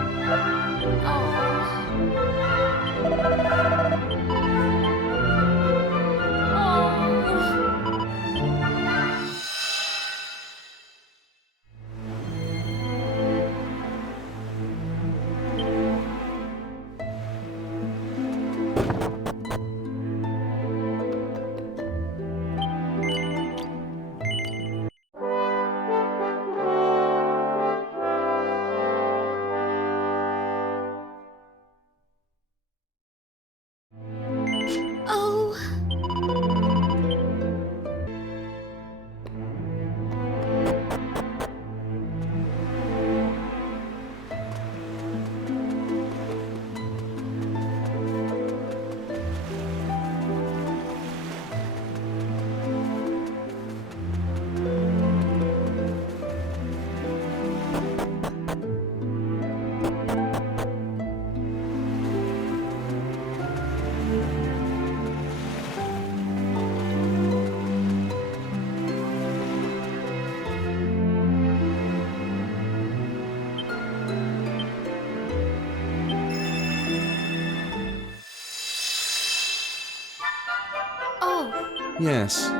Yes.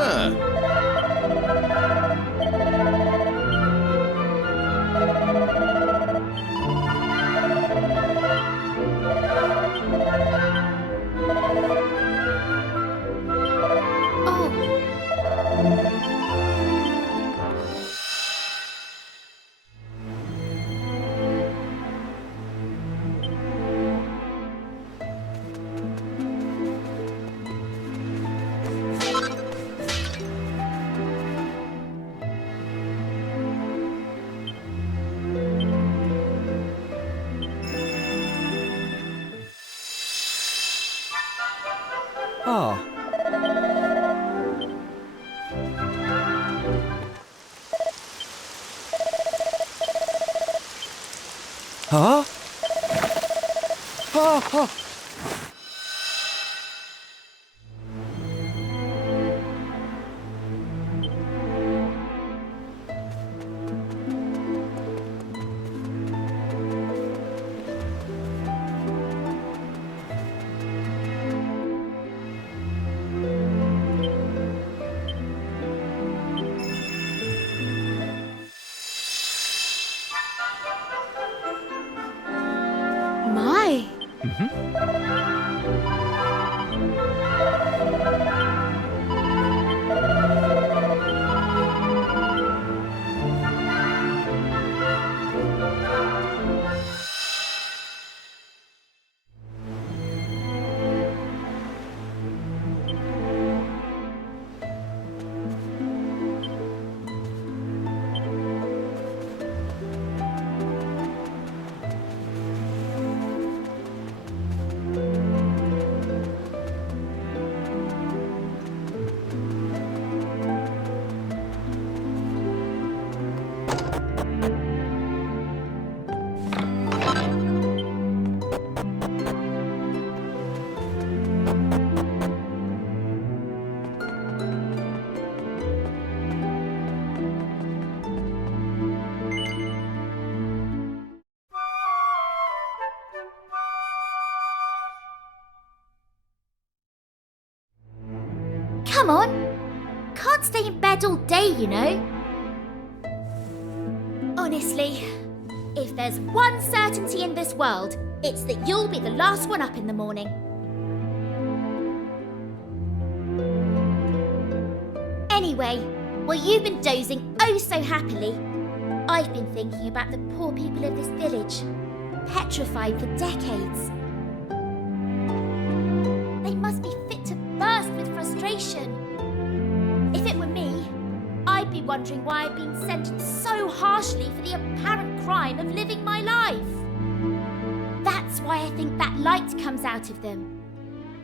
Ah. Ah. Huh? Ah, ah. My. Come on! Can't stay in bed all day, you know. Honestly, if there's one certainty in this world, it's that you'll be the last one up in the morning. Anyway, while you've been dozing oh so happily, I've been thinking about the poor people of this village, petrified for decades. They must be fit to burst with frustration. If it were me, I'd be wondering why I've been sentenced so harshly for the apparent crime of living my life. That's why I think that light comes out of them.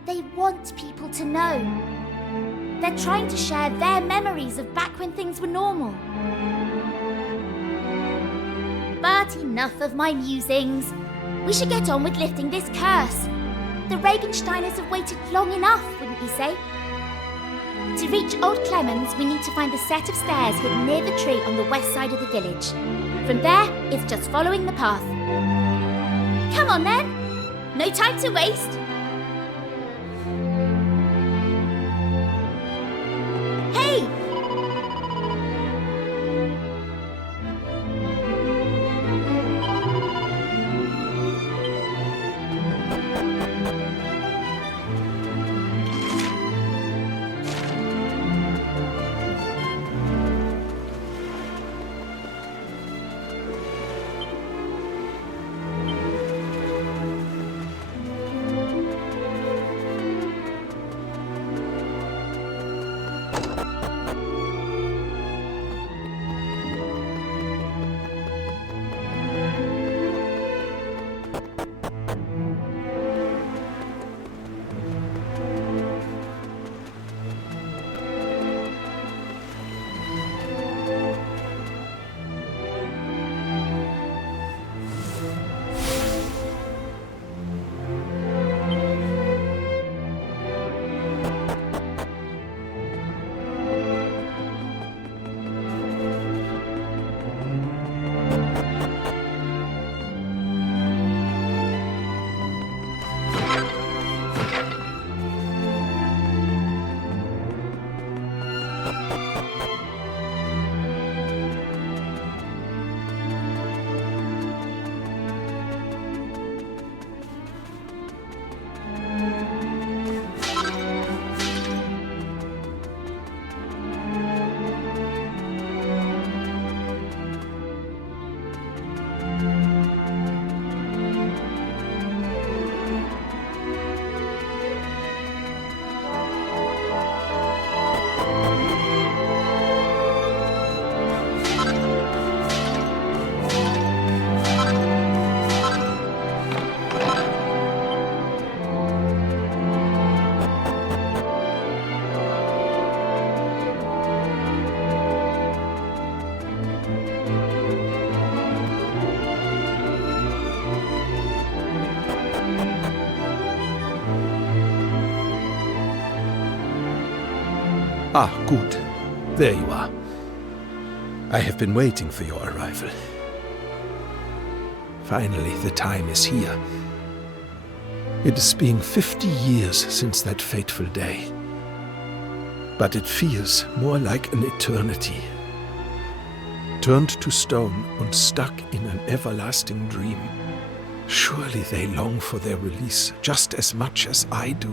They want people to know. They're trying to share their memories of back when things were normal. But enough of my musings. We should get on with lifting this curse. The Regensteiners have waited long enough, wouldn't you say? To reach Old Clemens, we need to find the set of stairs hidden near the tree on the west side of the village. From there, it's just following the path. Come on then! No time to waste! Hey! Ah, good. There you are. I have been waiting for your arrival. Finally, the time is here. It is being 50 years since that fateful day. But it feels more like an eternity. Turned to stone and stuck in an everlasting dream. Surely they long for their release just as much as I do.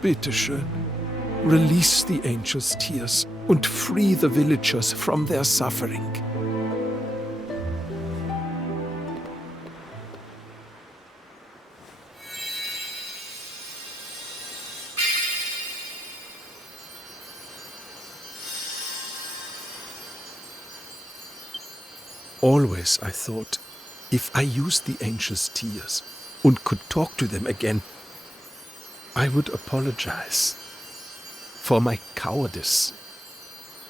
Bitte schön, release the angel's tears and free the villagers from their suffering. Always I thought, if I used the angel's tears and could talk to them again, I would apologize for my cowardice.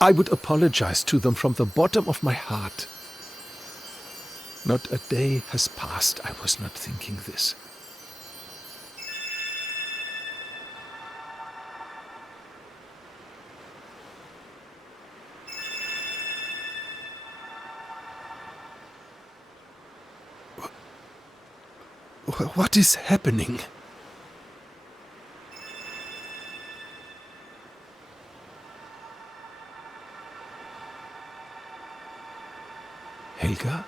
I would apologize to them from the bottom of my heart. Not a day has passed I was not thinking this. What is happening? Helga?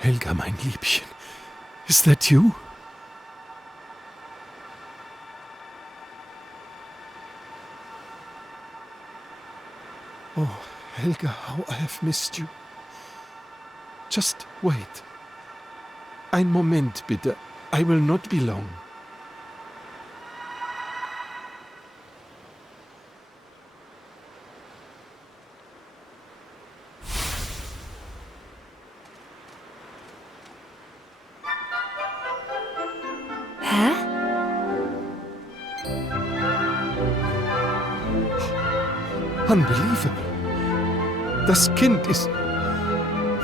Helga, mein Liebchen. Is that you? Oh, Helga, how I have missed you. Just wait. Ein Moment, bitte. I will not be long. Hä? Unbelievable. Das Kind ist...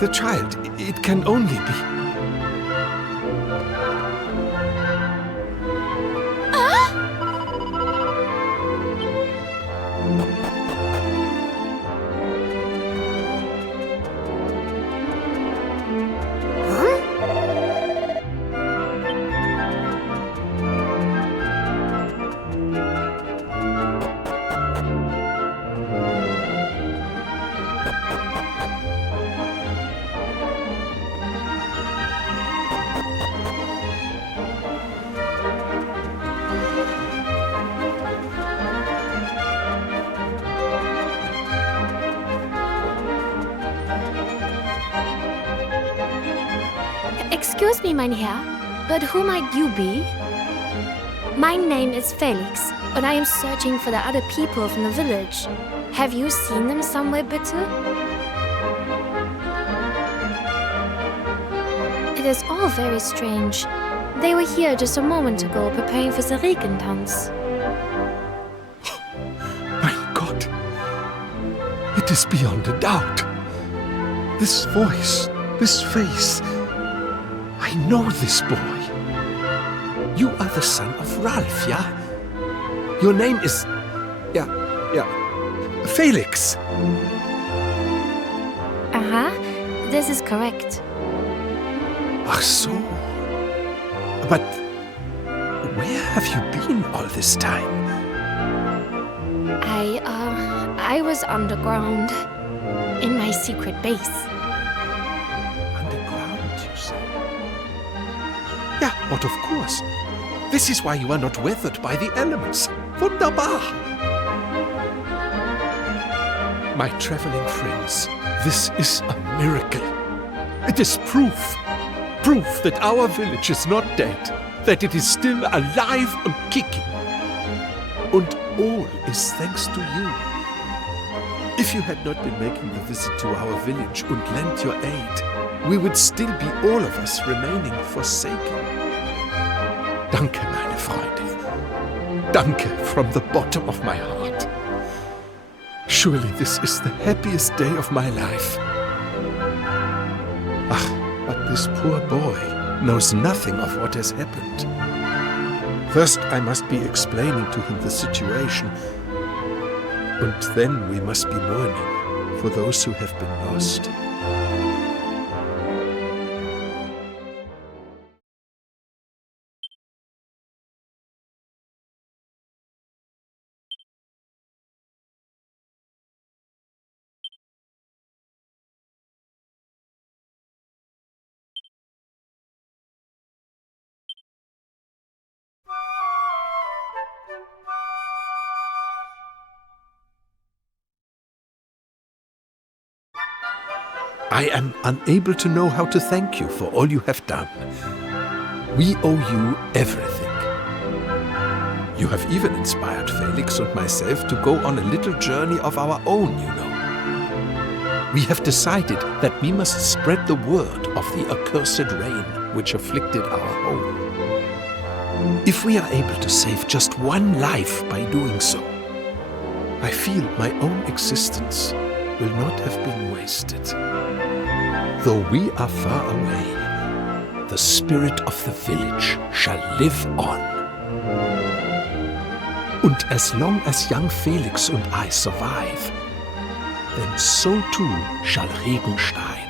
The child. It can only be... Excuse me, mein Herr, but who might you be? My name is Felix, and I am searching for the other people from the village. Have you seen them somewhere, bitte? It is all very strange. They were here just a moment ago preparing for the Regentanz. Mein Gott! It is beyond a doubt. This voice, this face... I know this boy. You are the son of Ralph, yeah? Your name is... Yeah, Felix. This is correct. Ach so. But where have you been all this time? I was underground in my secret base. Yeah, but of course. This is why you are not weathered by the elements. Wunderbar! My traveling friends, this is a miracle. It is proof that our village is not dead, that it is still alive and kicking. And all is thanks to you. If you had not been making the visit to our village and lent your aid, we would still be all of us remaining forsaken. Danke, meine Freunde. Danke from the bottom of my heart. Surely this is the happiest day of my life. Ach, but this poor boy knows nothing of what has happened. First, I must be explaining to him the situation, and then we must be mourning for those who have been lost. I am unable to know how to thank you for all you have done. We owe you everything. You have even inspired Felix and myself to go on a little journey of our own, you know. We have decided that we must spread the word of the accursed rain which afflicted our home. If we are able to save just one life by doing so, I feel my own existence will not have been wasted. Though we are far away, the spirit of the village shall live on. Und as long as young Felix and I survive, then so too shall Regenstein.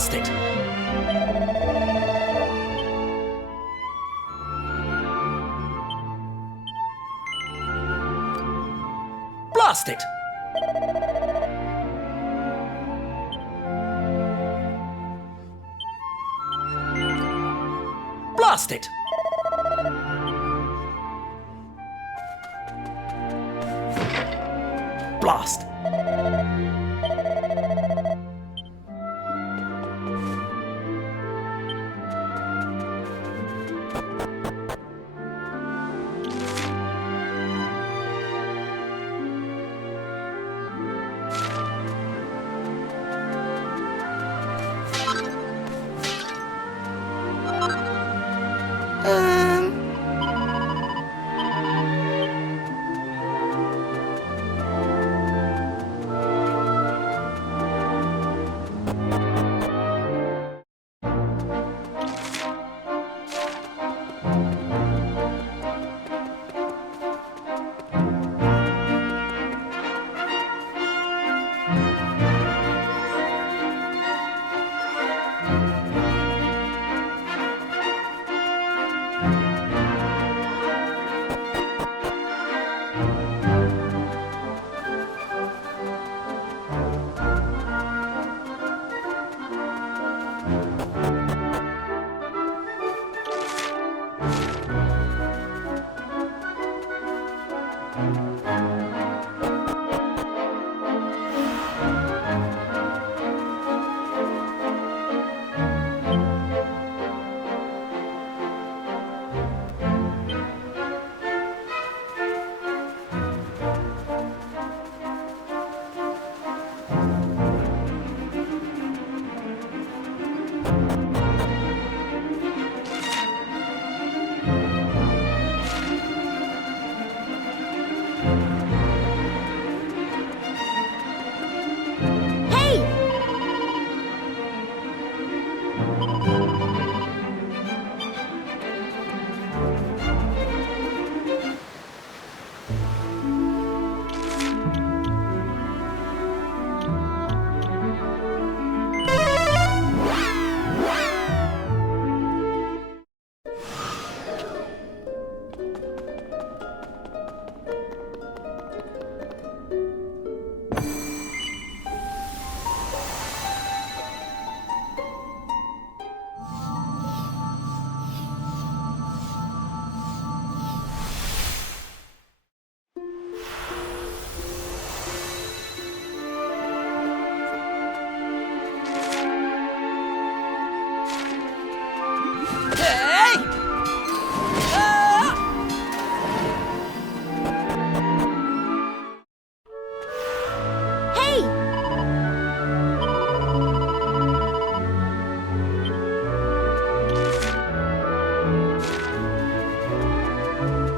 Blast it! Blast it! Blast it! Blast!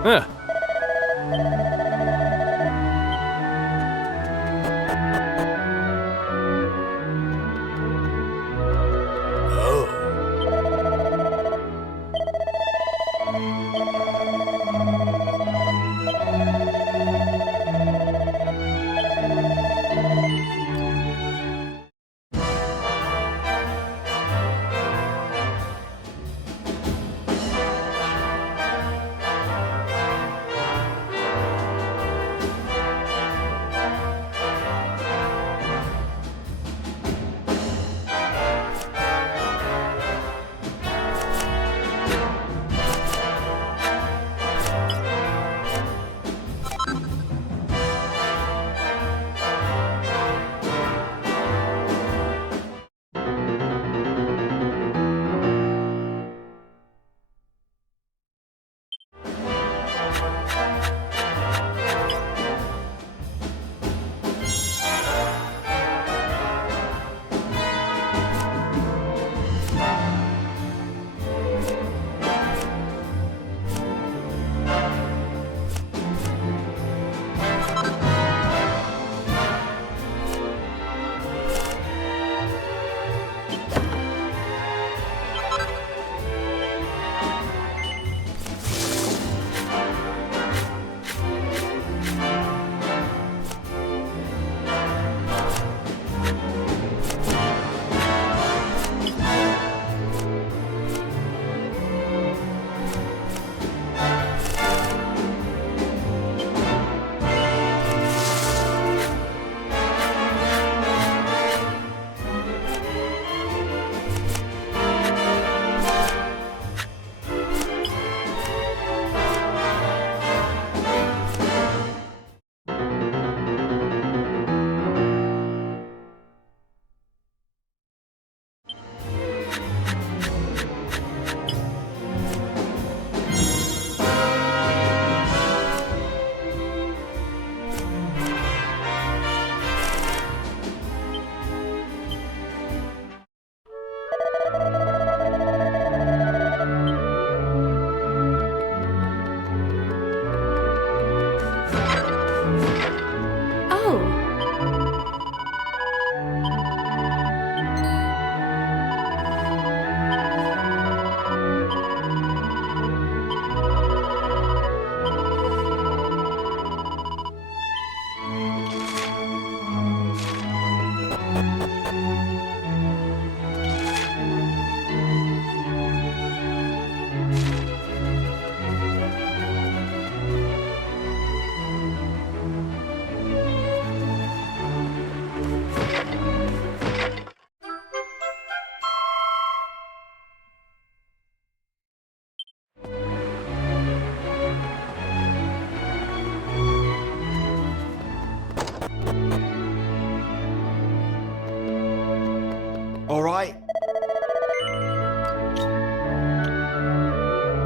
Huh.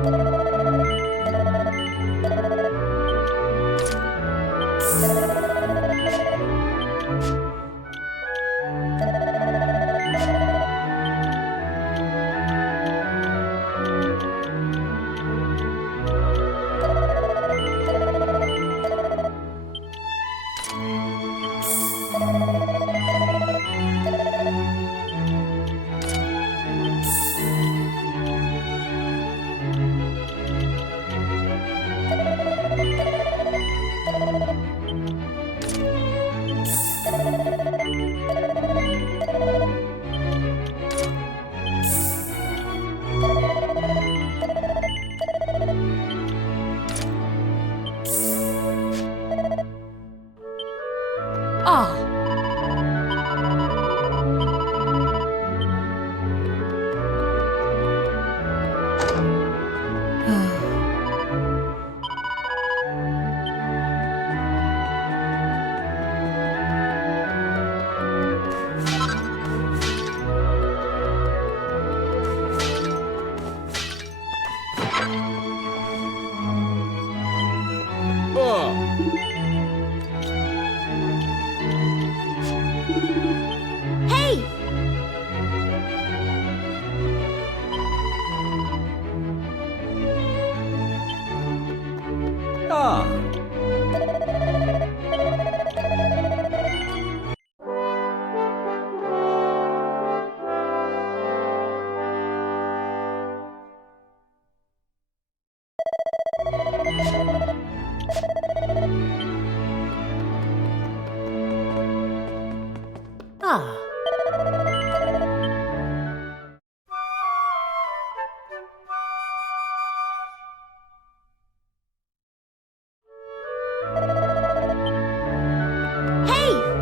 Hey! Ah. Hey!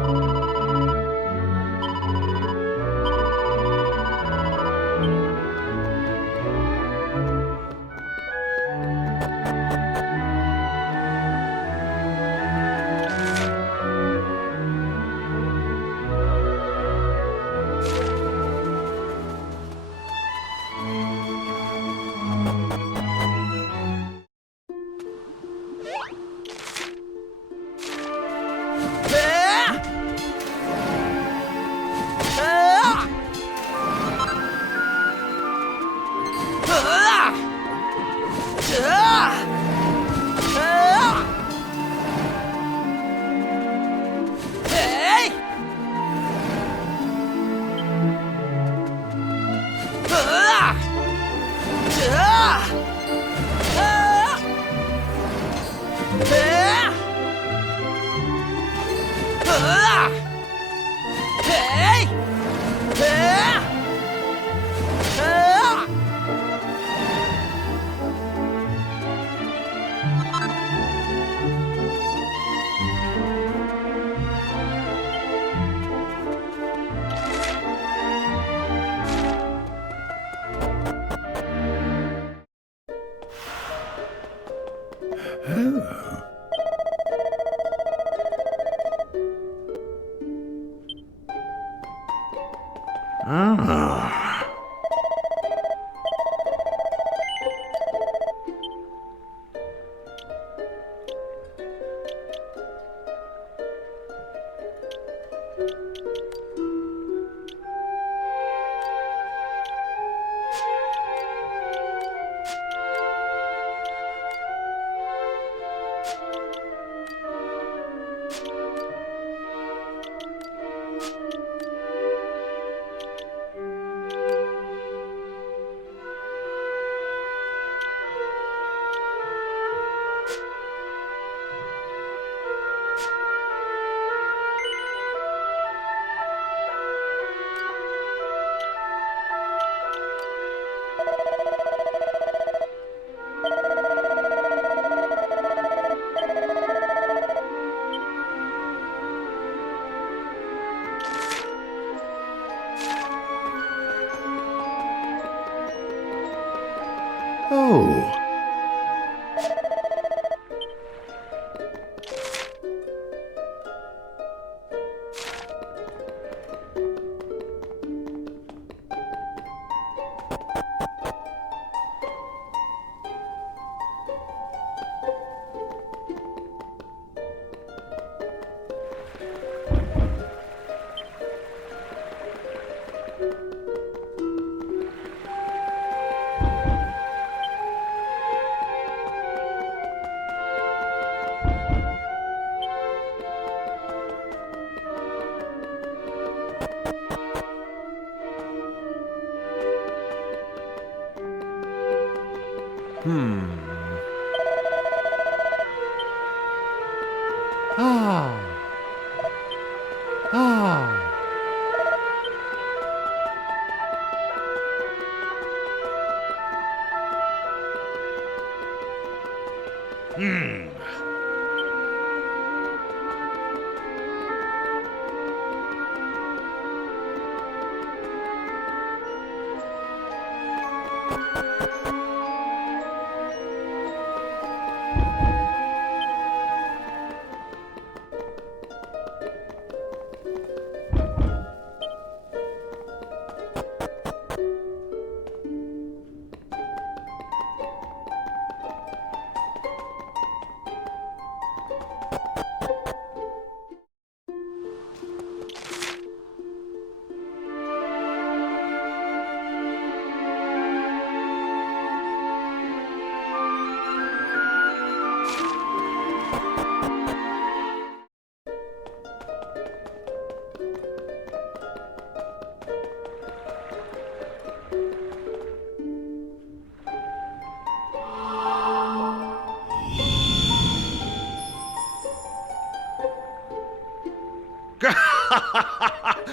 Oh.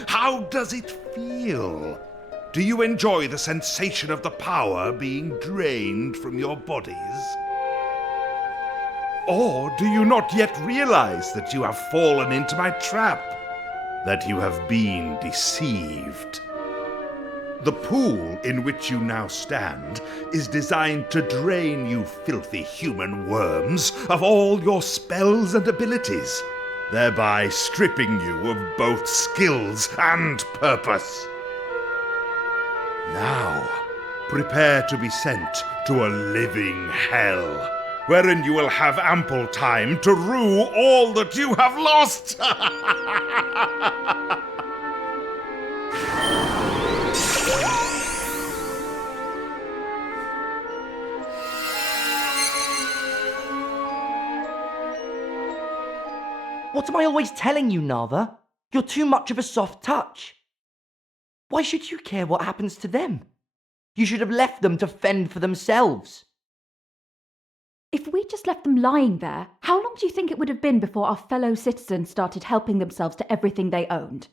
How does it feel? Do you enjoy the sensation of the power being drained from your bodies? Or do you not yet realize that you have fallen into my trap? That you have been deceived? The pool in which you now stand is designed to drain you filthy human worms of all your spells and abilities, thereby stripping you of both skills and purpose. Now, prepare to be sent to a living hell, wherein you will have ample time to rue all that you have lost. What am I always telling you, Nava? You're too much of a soft touch. Why should you care what happens to them? You should have left them to fend for themselves. If we just left them lying there, how long do you think it would have been before our fellow citizens started helping themselves to everything they owned?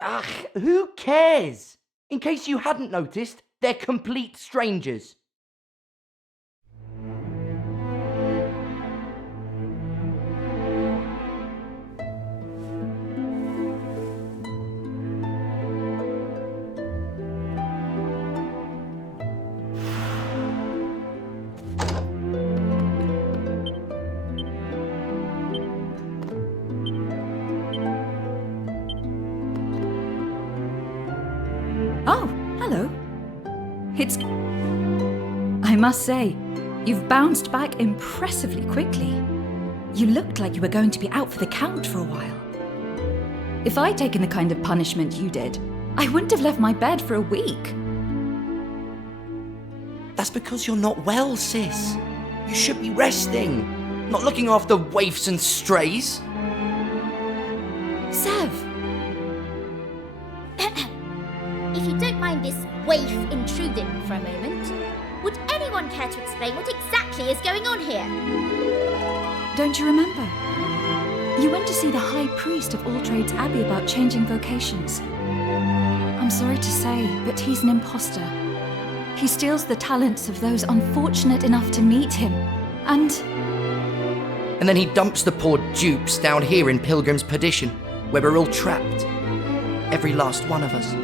Ugh, who cares? In case you hadn't noticed, they're complete strangers. Oh, hello. I must say, you've bounced back impressively quickly. You looked like you were going to be out for the count for a while. If I'd taken the kind of punishment you did, I wouldn't have left my bed for a week. That's because you're not well, sis. You should be resting, not looking after waifs and strays. Sev! If you don't mind this waif intruding for a moment, would anyone care to explain what exactly is going on here? Don't you remember? You went to see the High Priest of All Trades Abbey about changing vocations. I'm sorry to say, but he's an imposter. He steals the talents of those unfortunate enough to meet him, and then he dumps the poor dupes down here in Pilgrim's Perdition, where we're all trapped. Every last one of us.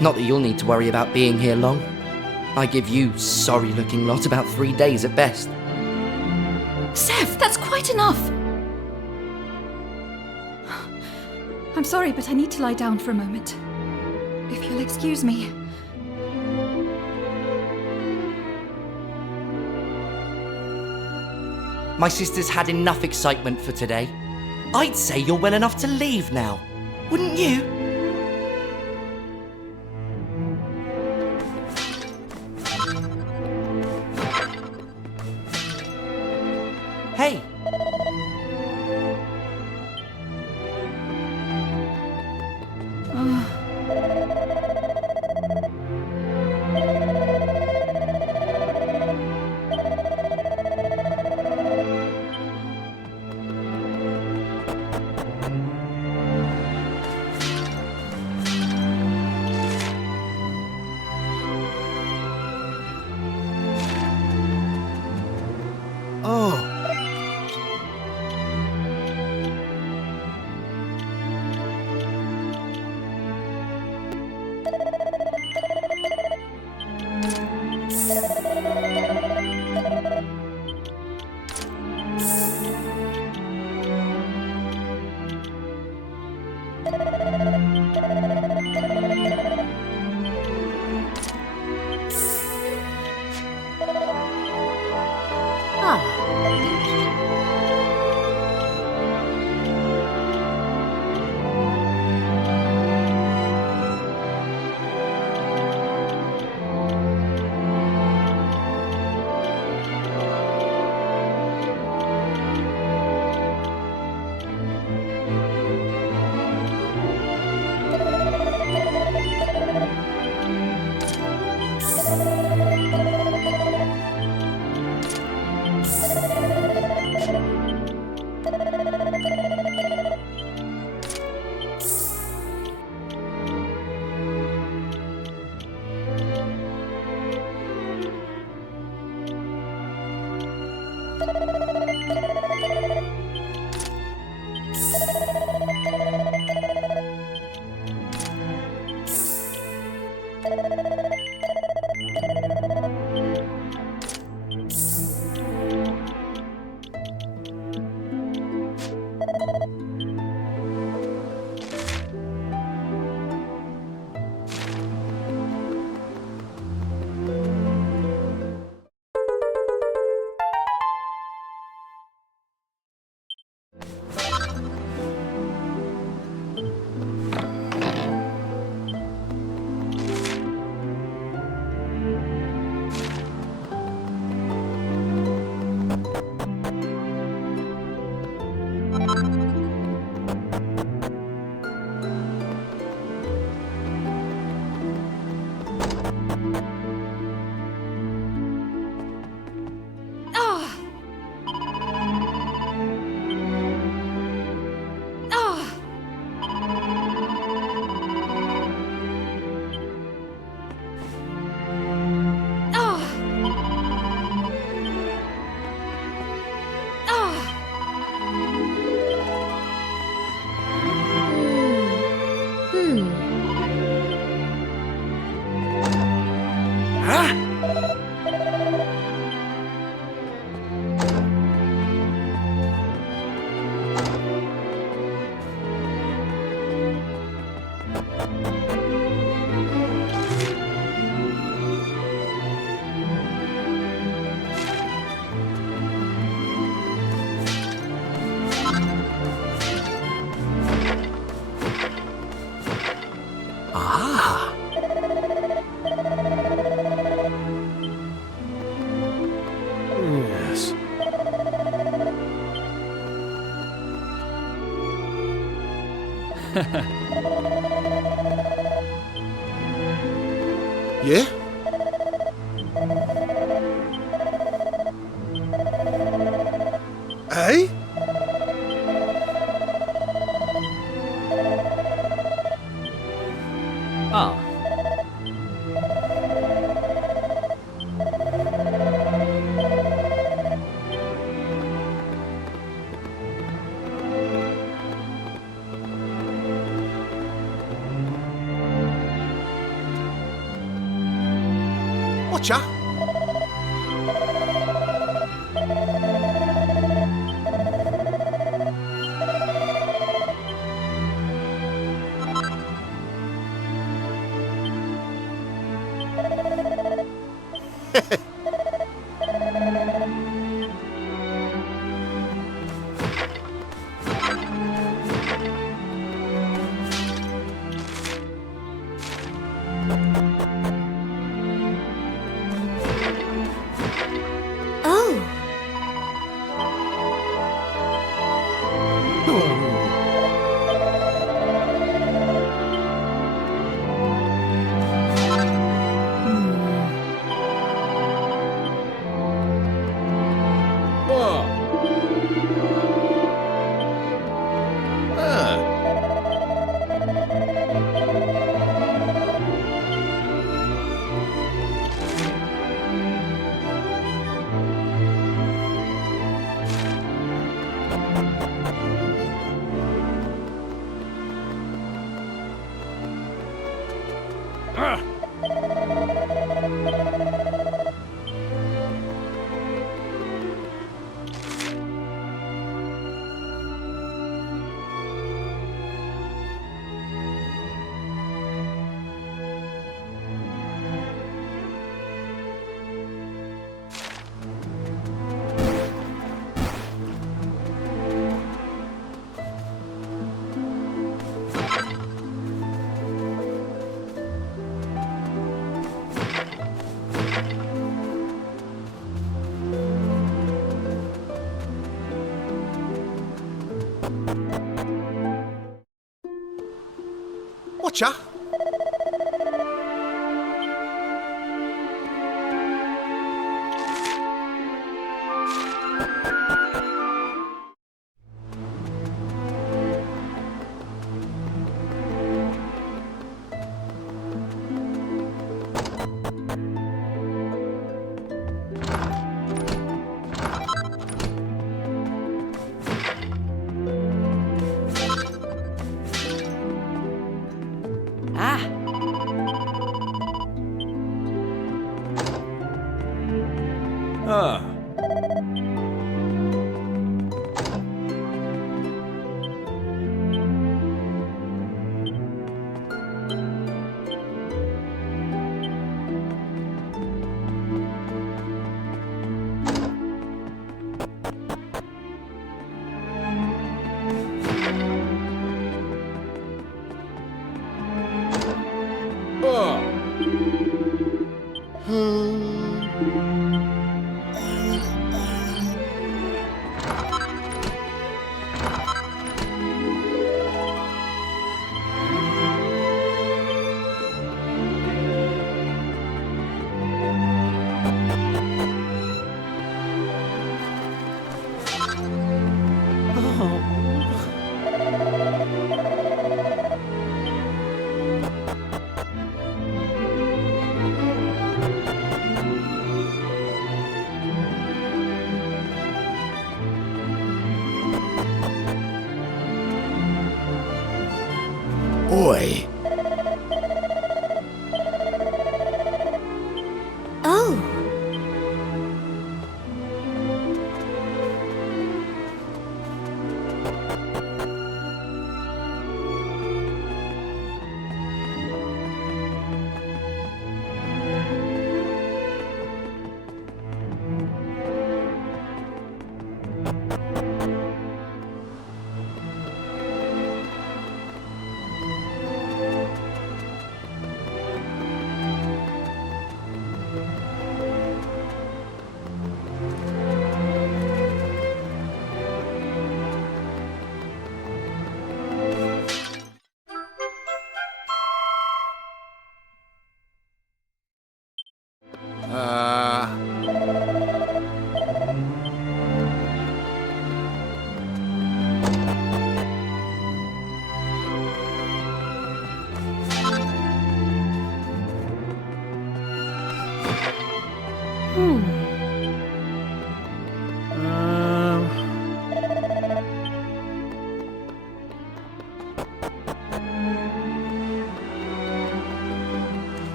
Not that you'll need to worry about being here long. I give you sorry-looking lot about 3 days at best. Sev, that's quite enough! I'm sorry, but I need to lie down for a moment. If you'll excuse me. My sister's had enough excitement for today. I'd say you're well enough to leave now, wouldn't you? Hey! Oh. Yes. Yeah? Eh? Ah. Watcha? Gotcha! Ah, Ah. Oi!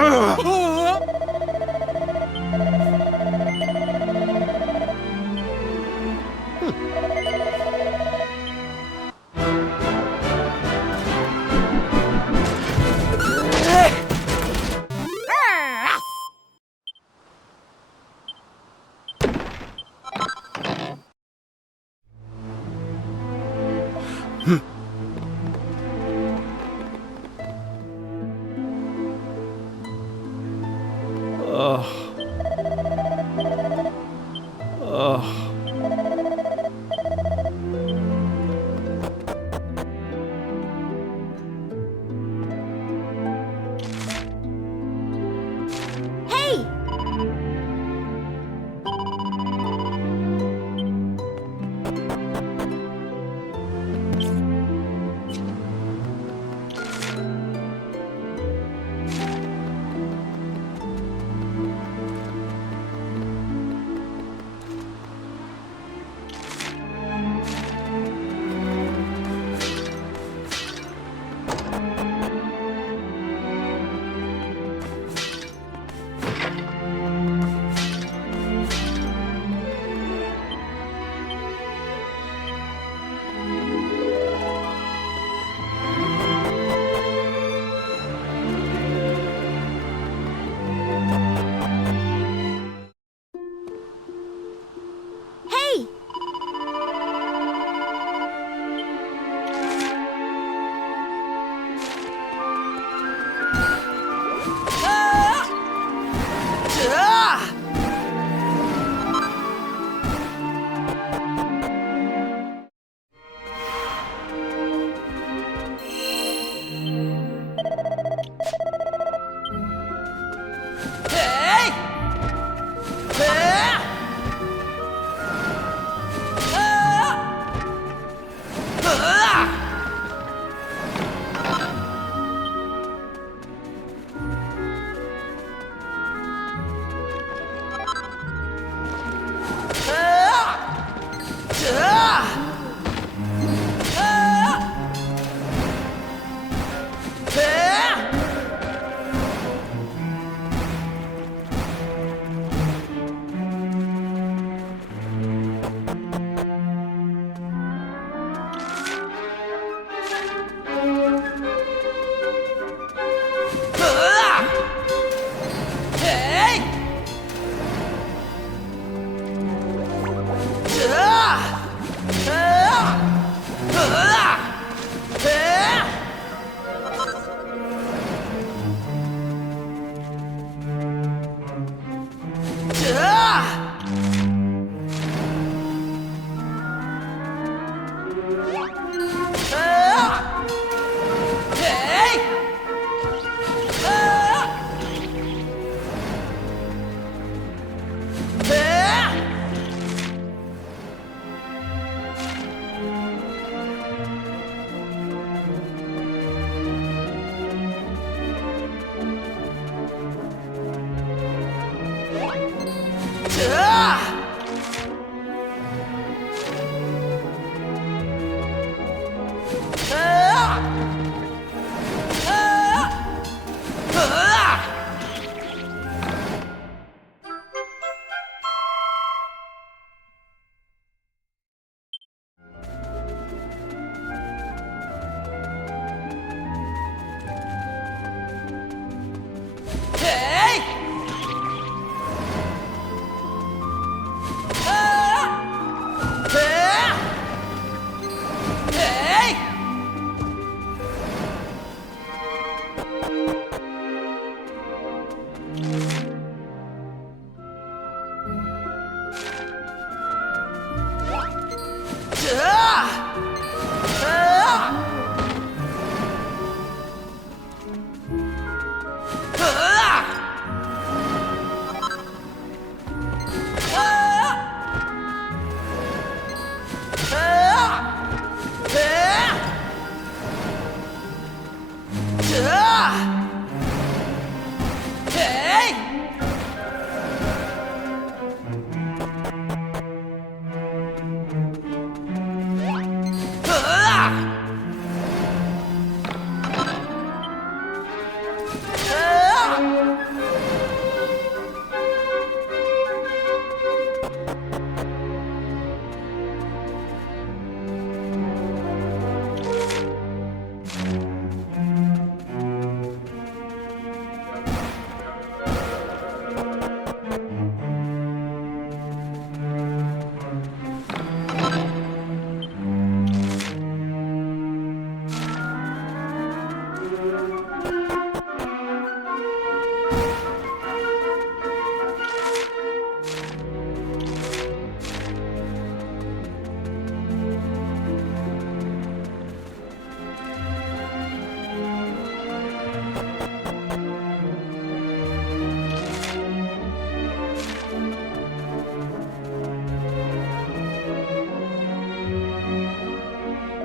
Oh,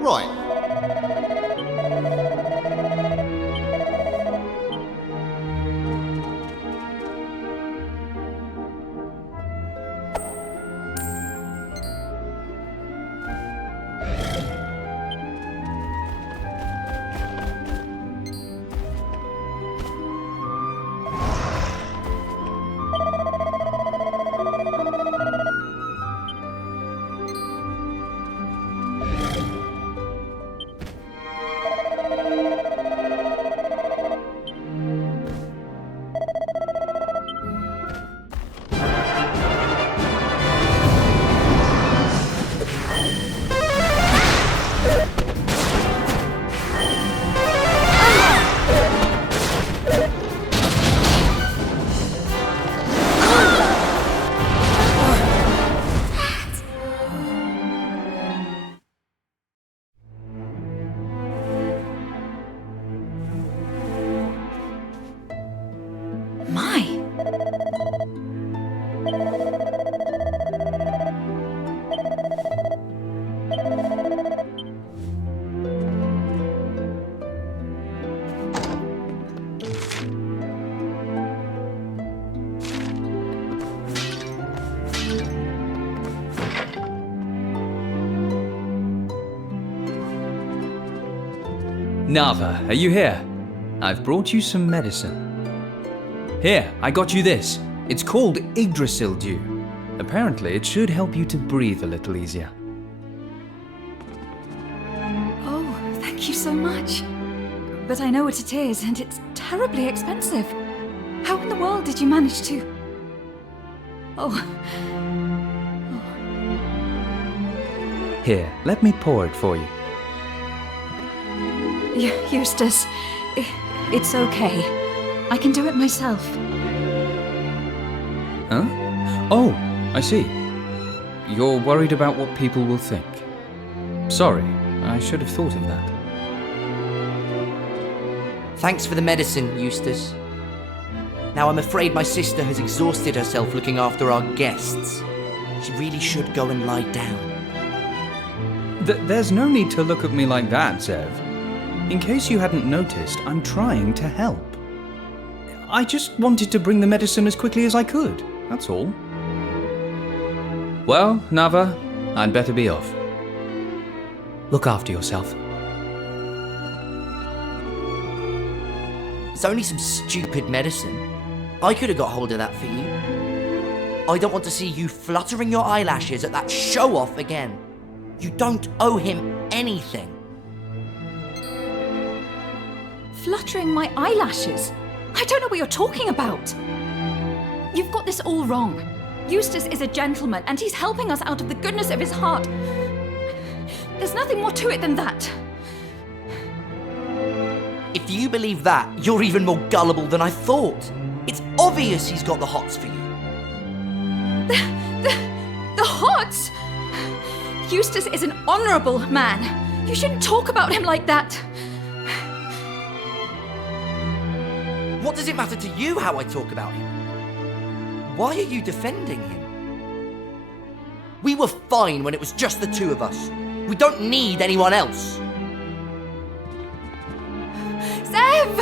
Right. Nava, are you here? I've brought you some medicine. Here, I got you this. It's called Yggdrasil Dew. Apparently, it should help you to breathe a little easier. Oh, thank you so much. But I know what it is, and it's terribly expensive. How in the world did you manage to... Here, let me pour it for you. Eustace, it's okay. I can do it myself. Huh? Oh, I see. You're worried about what people will think. Sorry, I should have thought of that. Thanks for the medicine, Eustace. Now I'm afraid my sister has exhausted herself looking after our guests. She really should go and lie down. There's no need to look at me like that, Zev. In case you hadn't noticed, I'm trying to help. I just wanted to bring the medicine as quickly as I could, that's all. Well, Nava, I'd better be off. Look after yourself. It's only some stupid medicine. I could have got hold of that for you. I don't want to see you fluttering your eyelashes at that show-off again. You don't owe him anything. Fluttering my eyelashes? I don't know what you're talking about. You've got this all wrong. Eustace is a gentleman, and he's helping us out of the goodness of his heart. There's nothing more to it than that. If you believe that, you're even more gullible than I thought. It's obvious he's got the hots for you. The hots? Eustace is an honourable man. You shouldn't talk about him like that. What does it matter to you how I talk about him? Why are you defending him? We were fine when it was just the two of us. We don't need anyone else. Zev!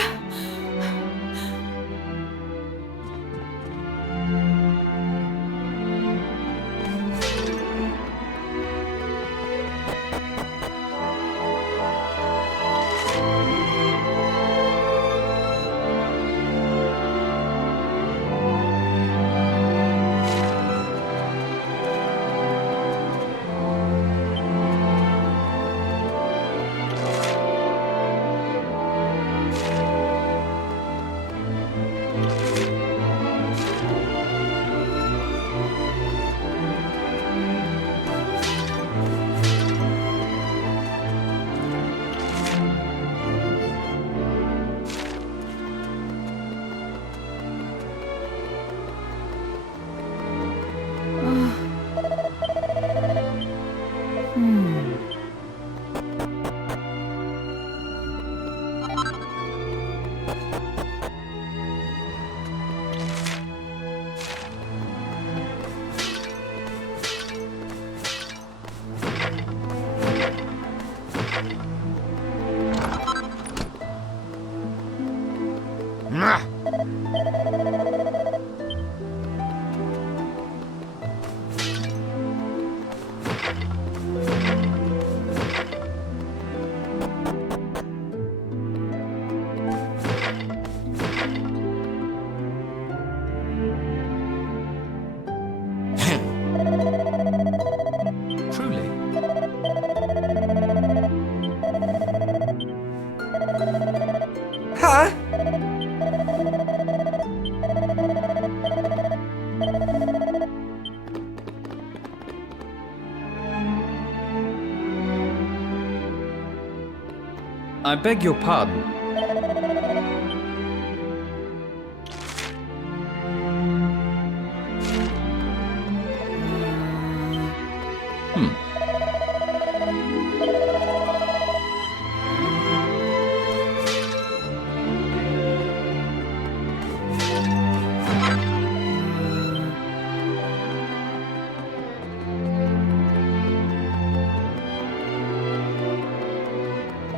Truly. Huh? I beg your pardon.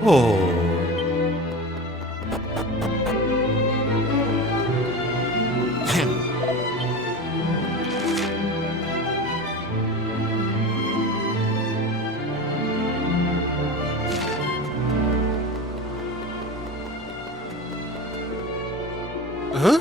Oh. Huh?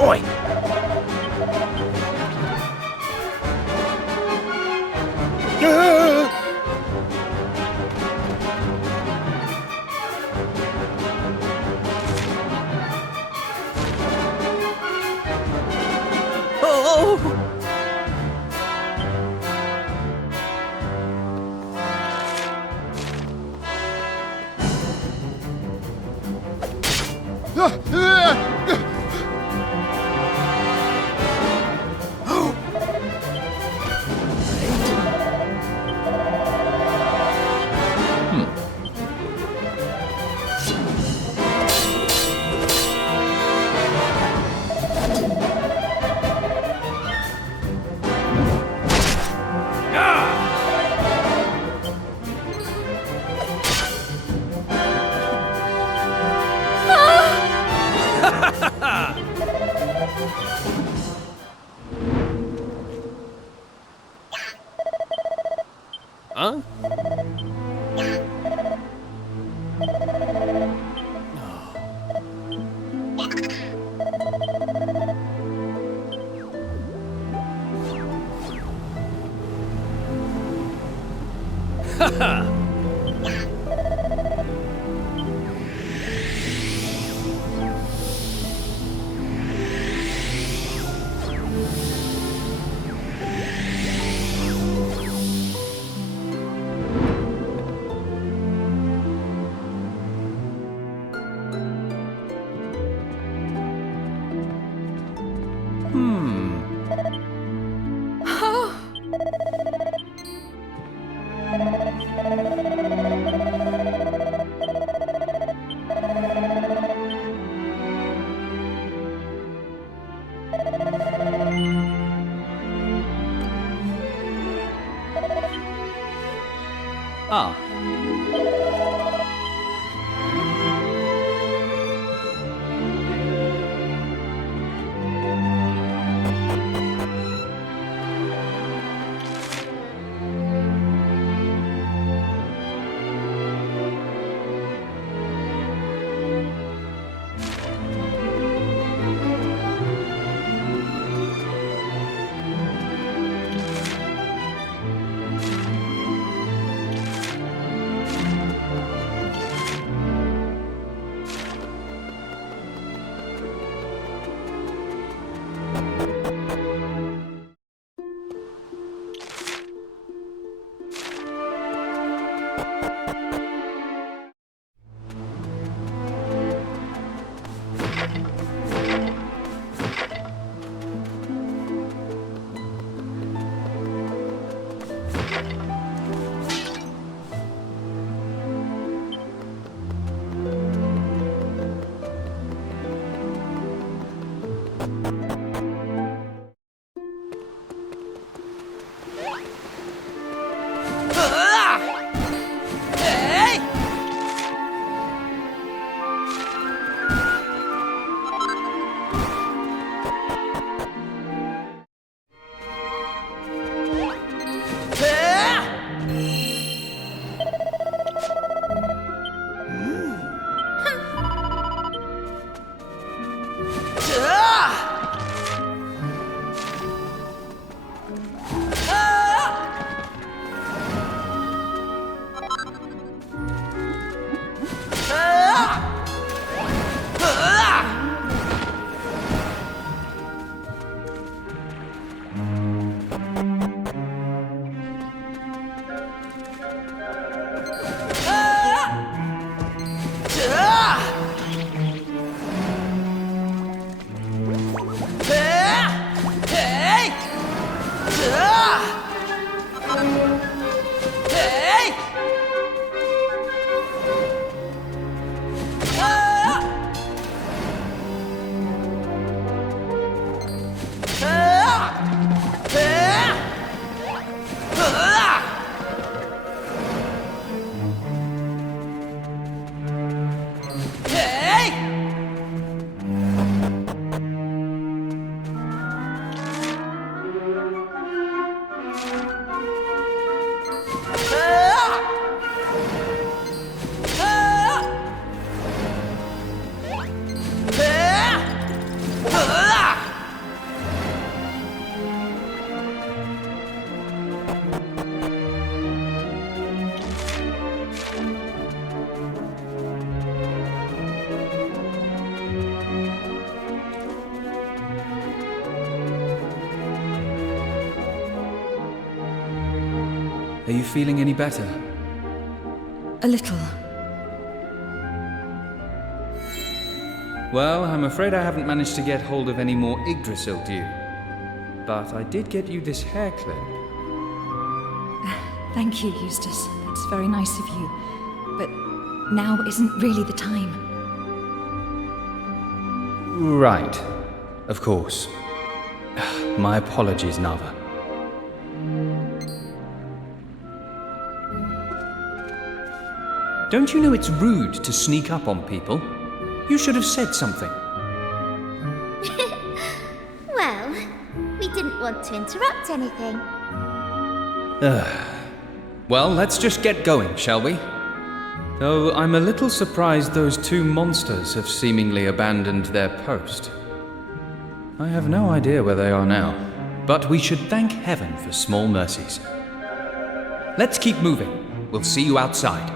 Oi! Huh? Haha! Ah. Are you feeling any better? A little. Well, I'm afraid I haven't managed to get hold of any more Yggdrasil dew. But I did get you this hair clip. Thank you, Eustace. That's very nice of you. But now isn't really the time. Right. Of course. My apologies, Nava. Don't you know it's rude to sneak up on people? You should have said something. Well, we didn't want to interrupt anything. Well, let's just get going, shall we? Though I'm a little surprised those two monsters have seemingly abandoned their post. I have no idea where they are now, but we should thank heaven for small mercies. Let's keep moving. We'll see you outside.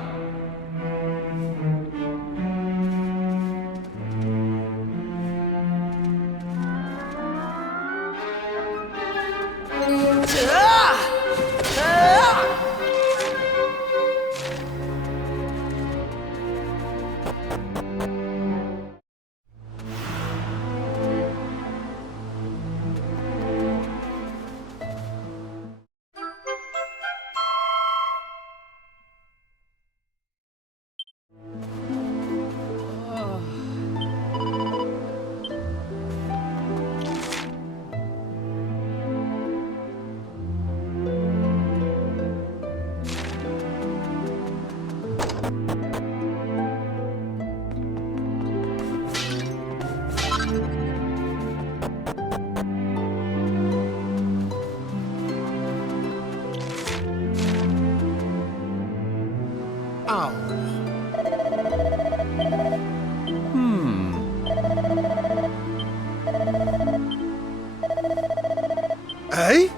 Eh?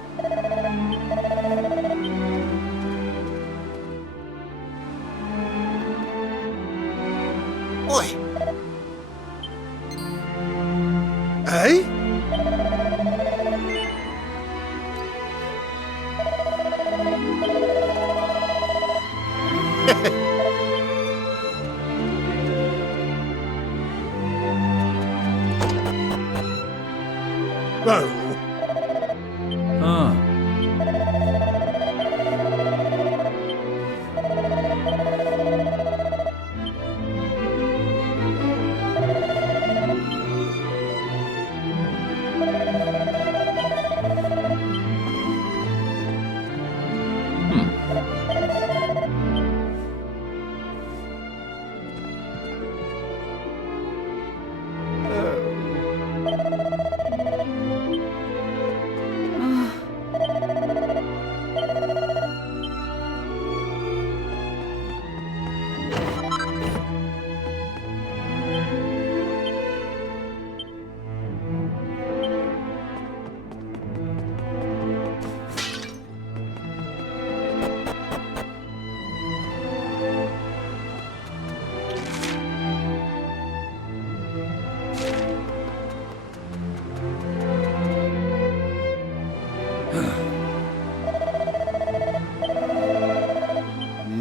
Oi. Eh? Well, Ah.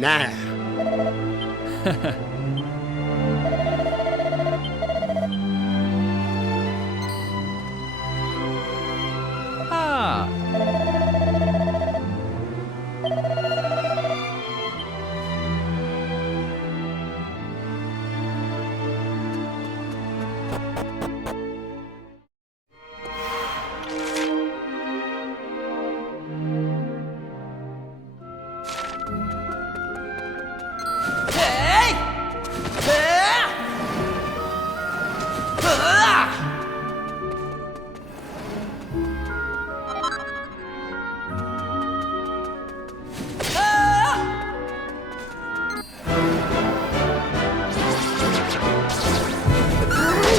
now. Ah.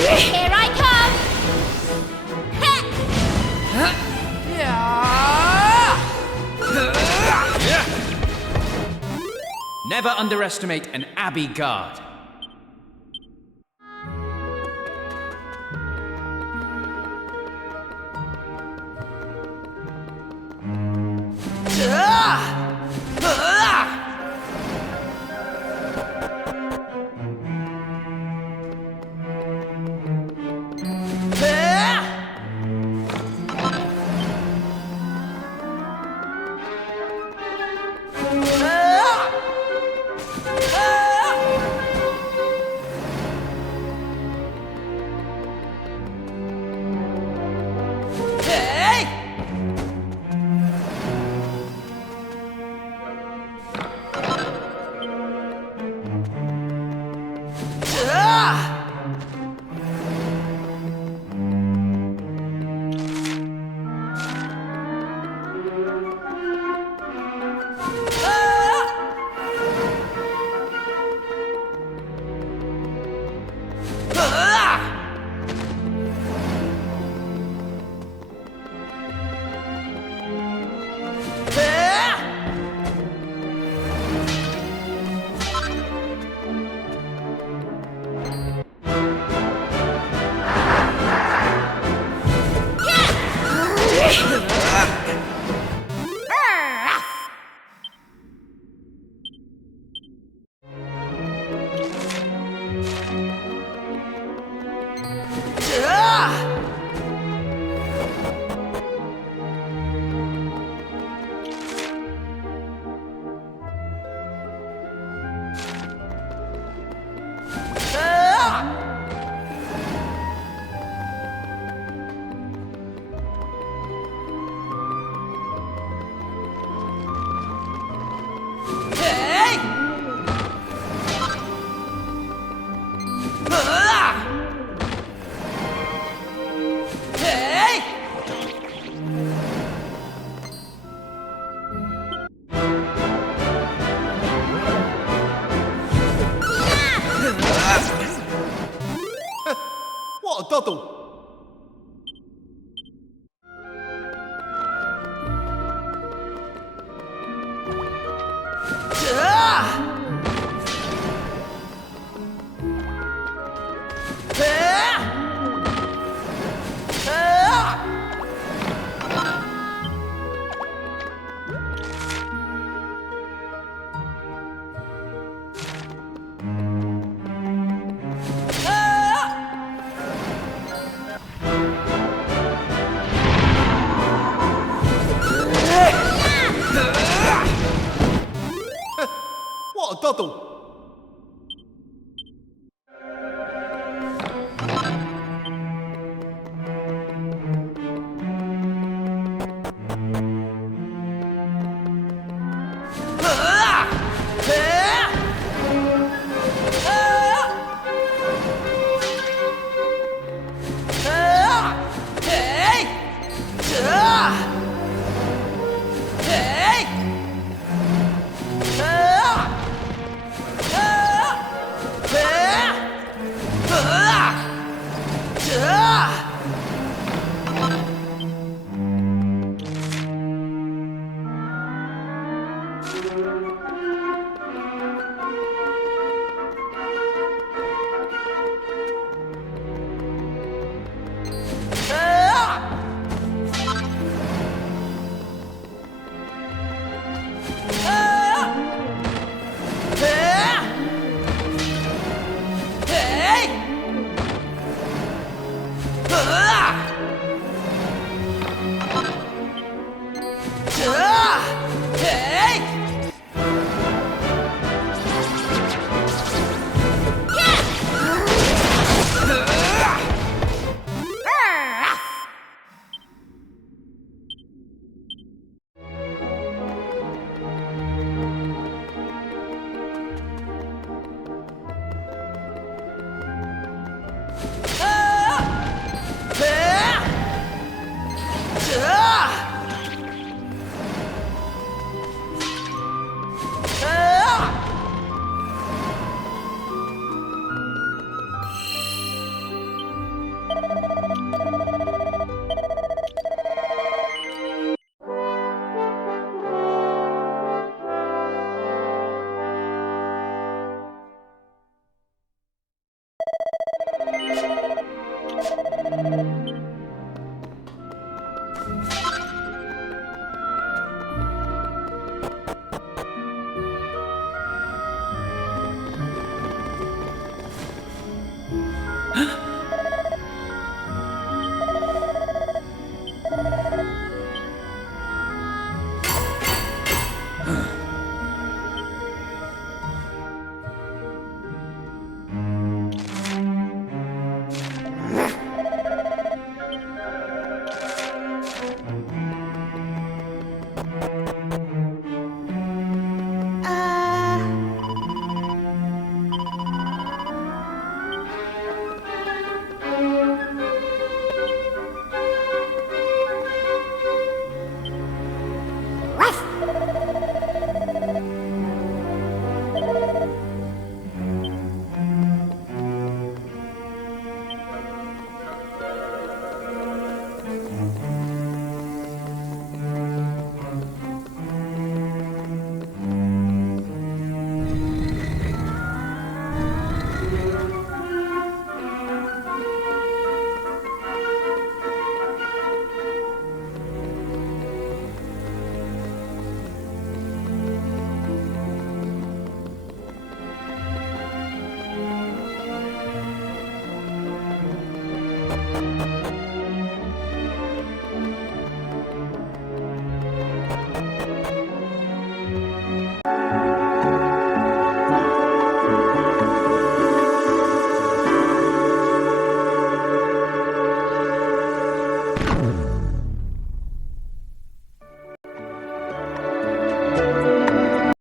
Here I come! Never underestimate an Abbey guard.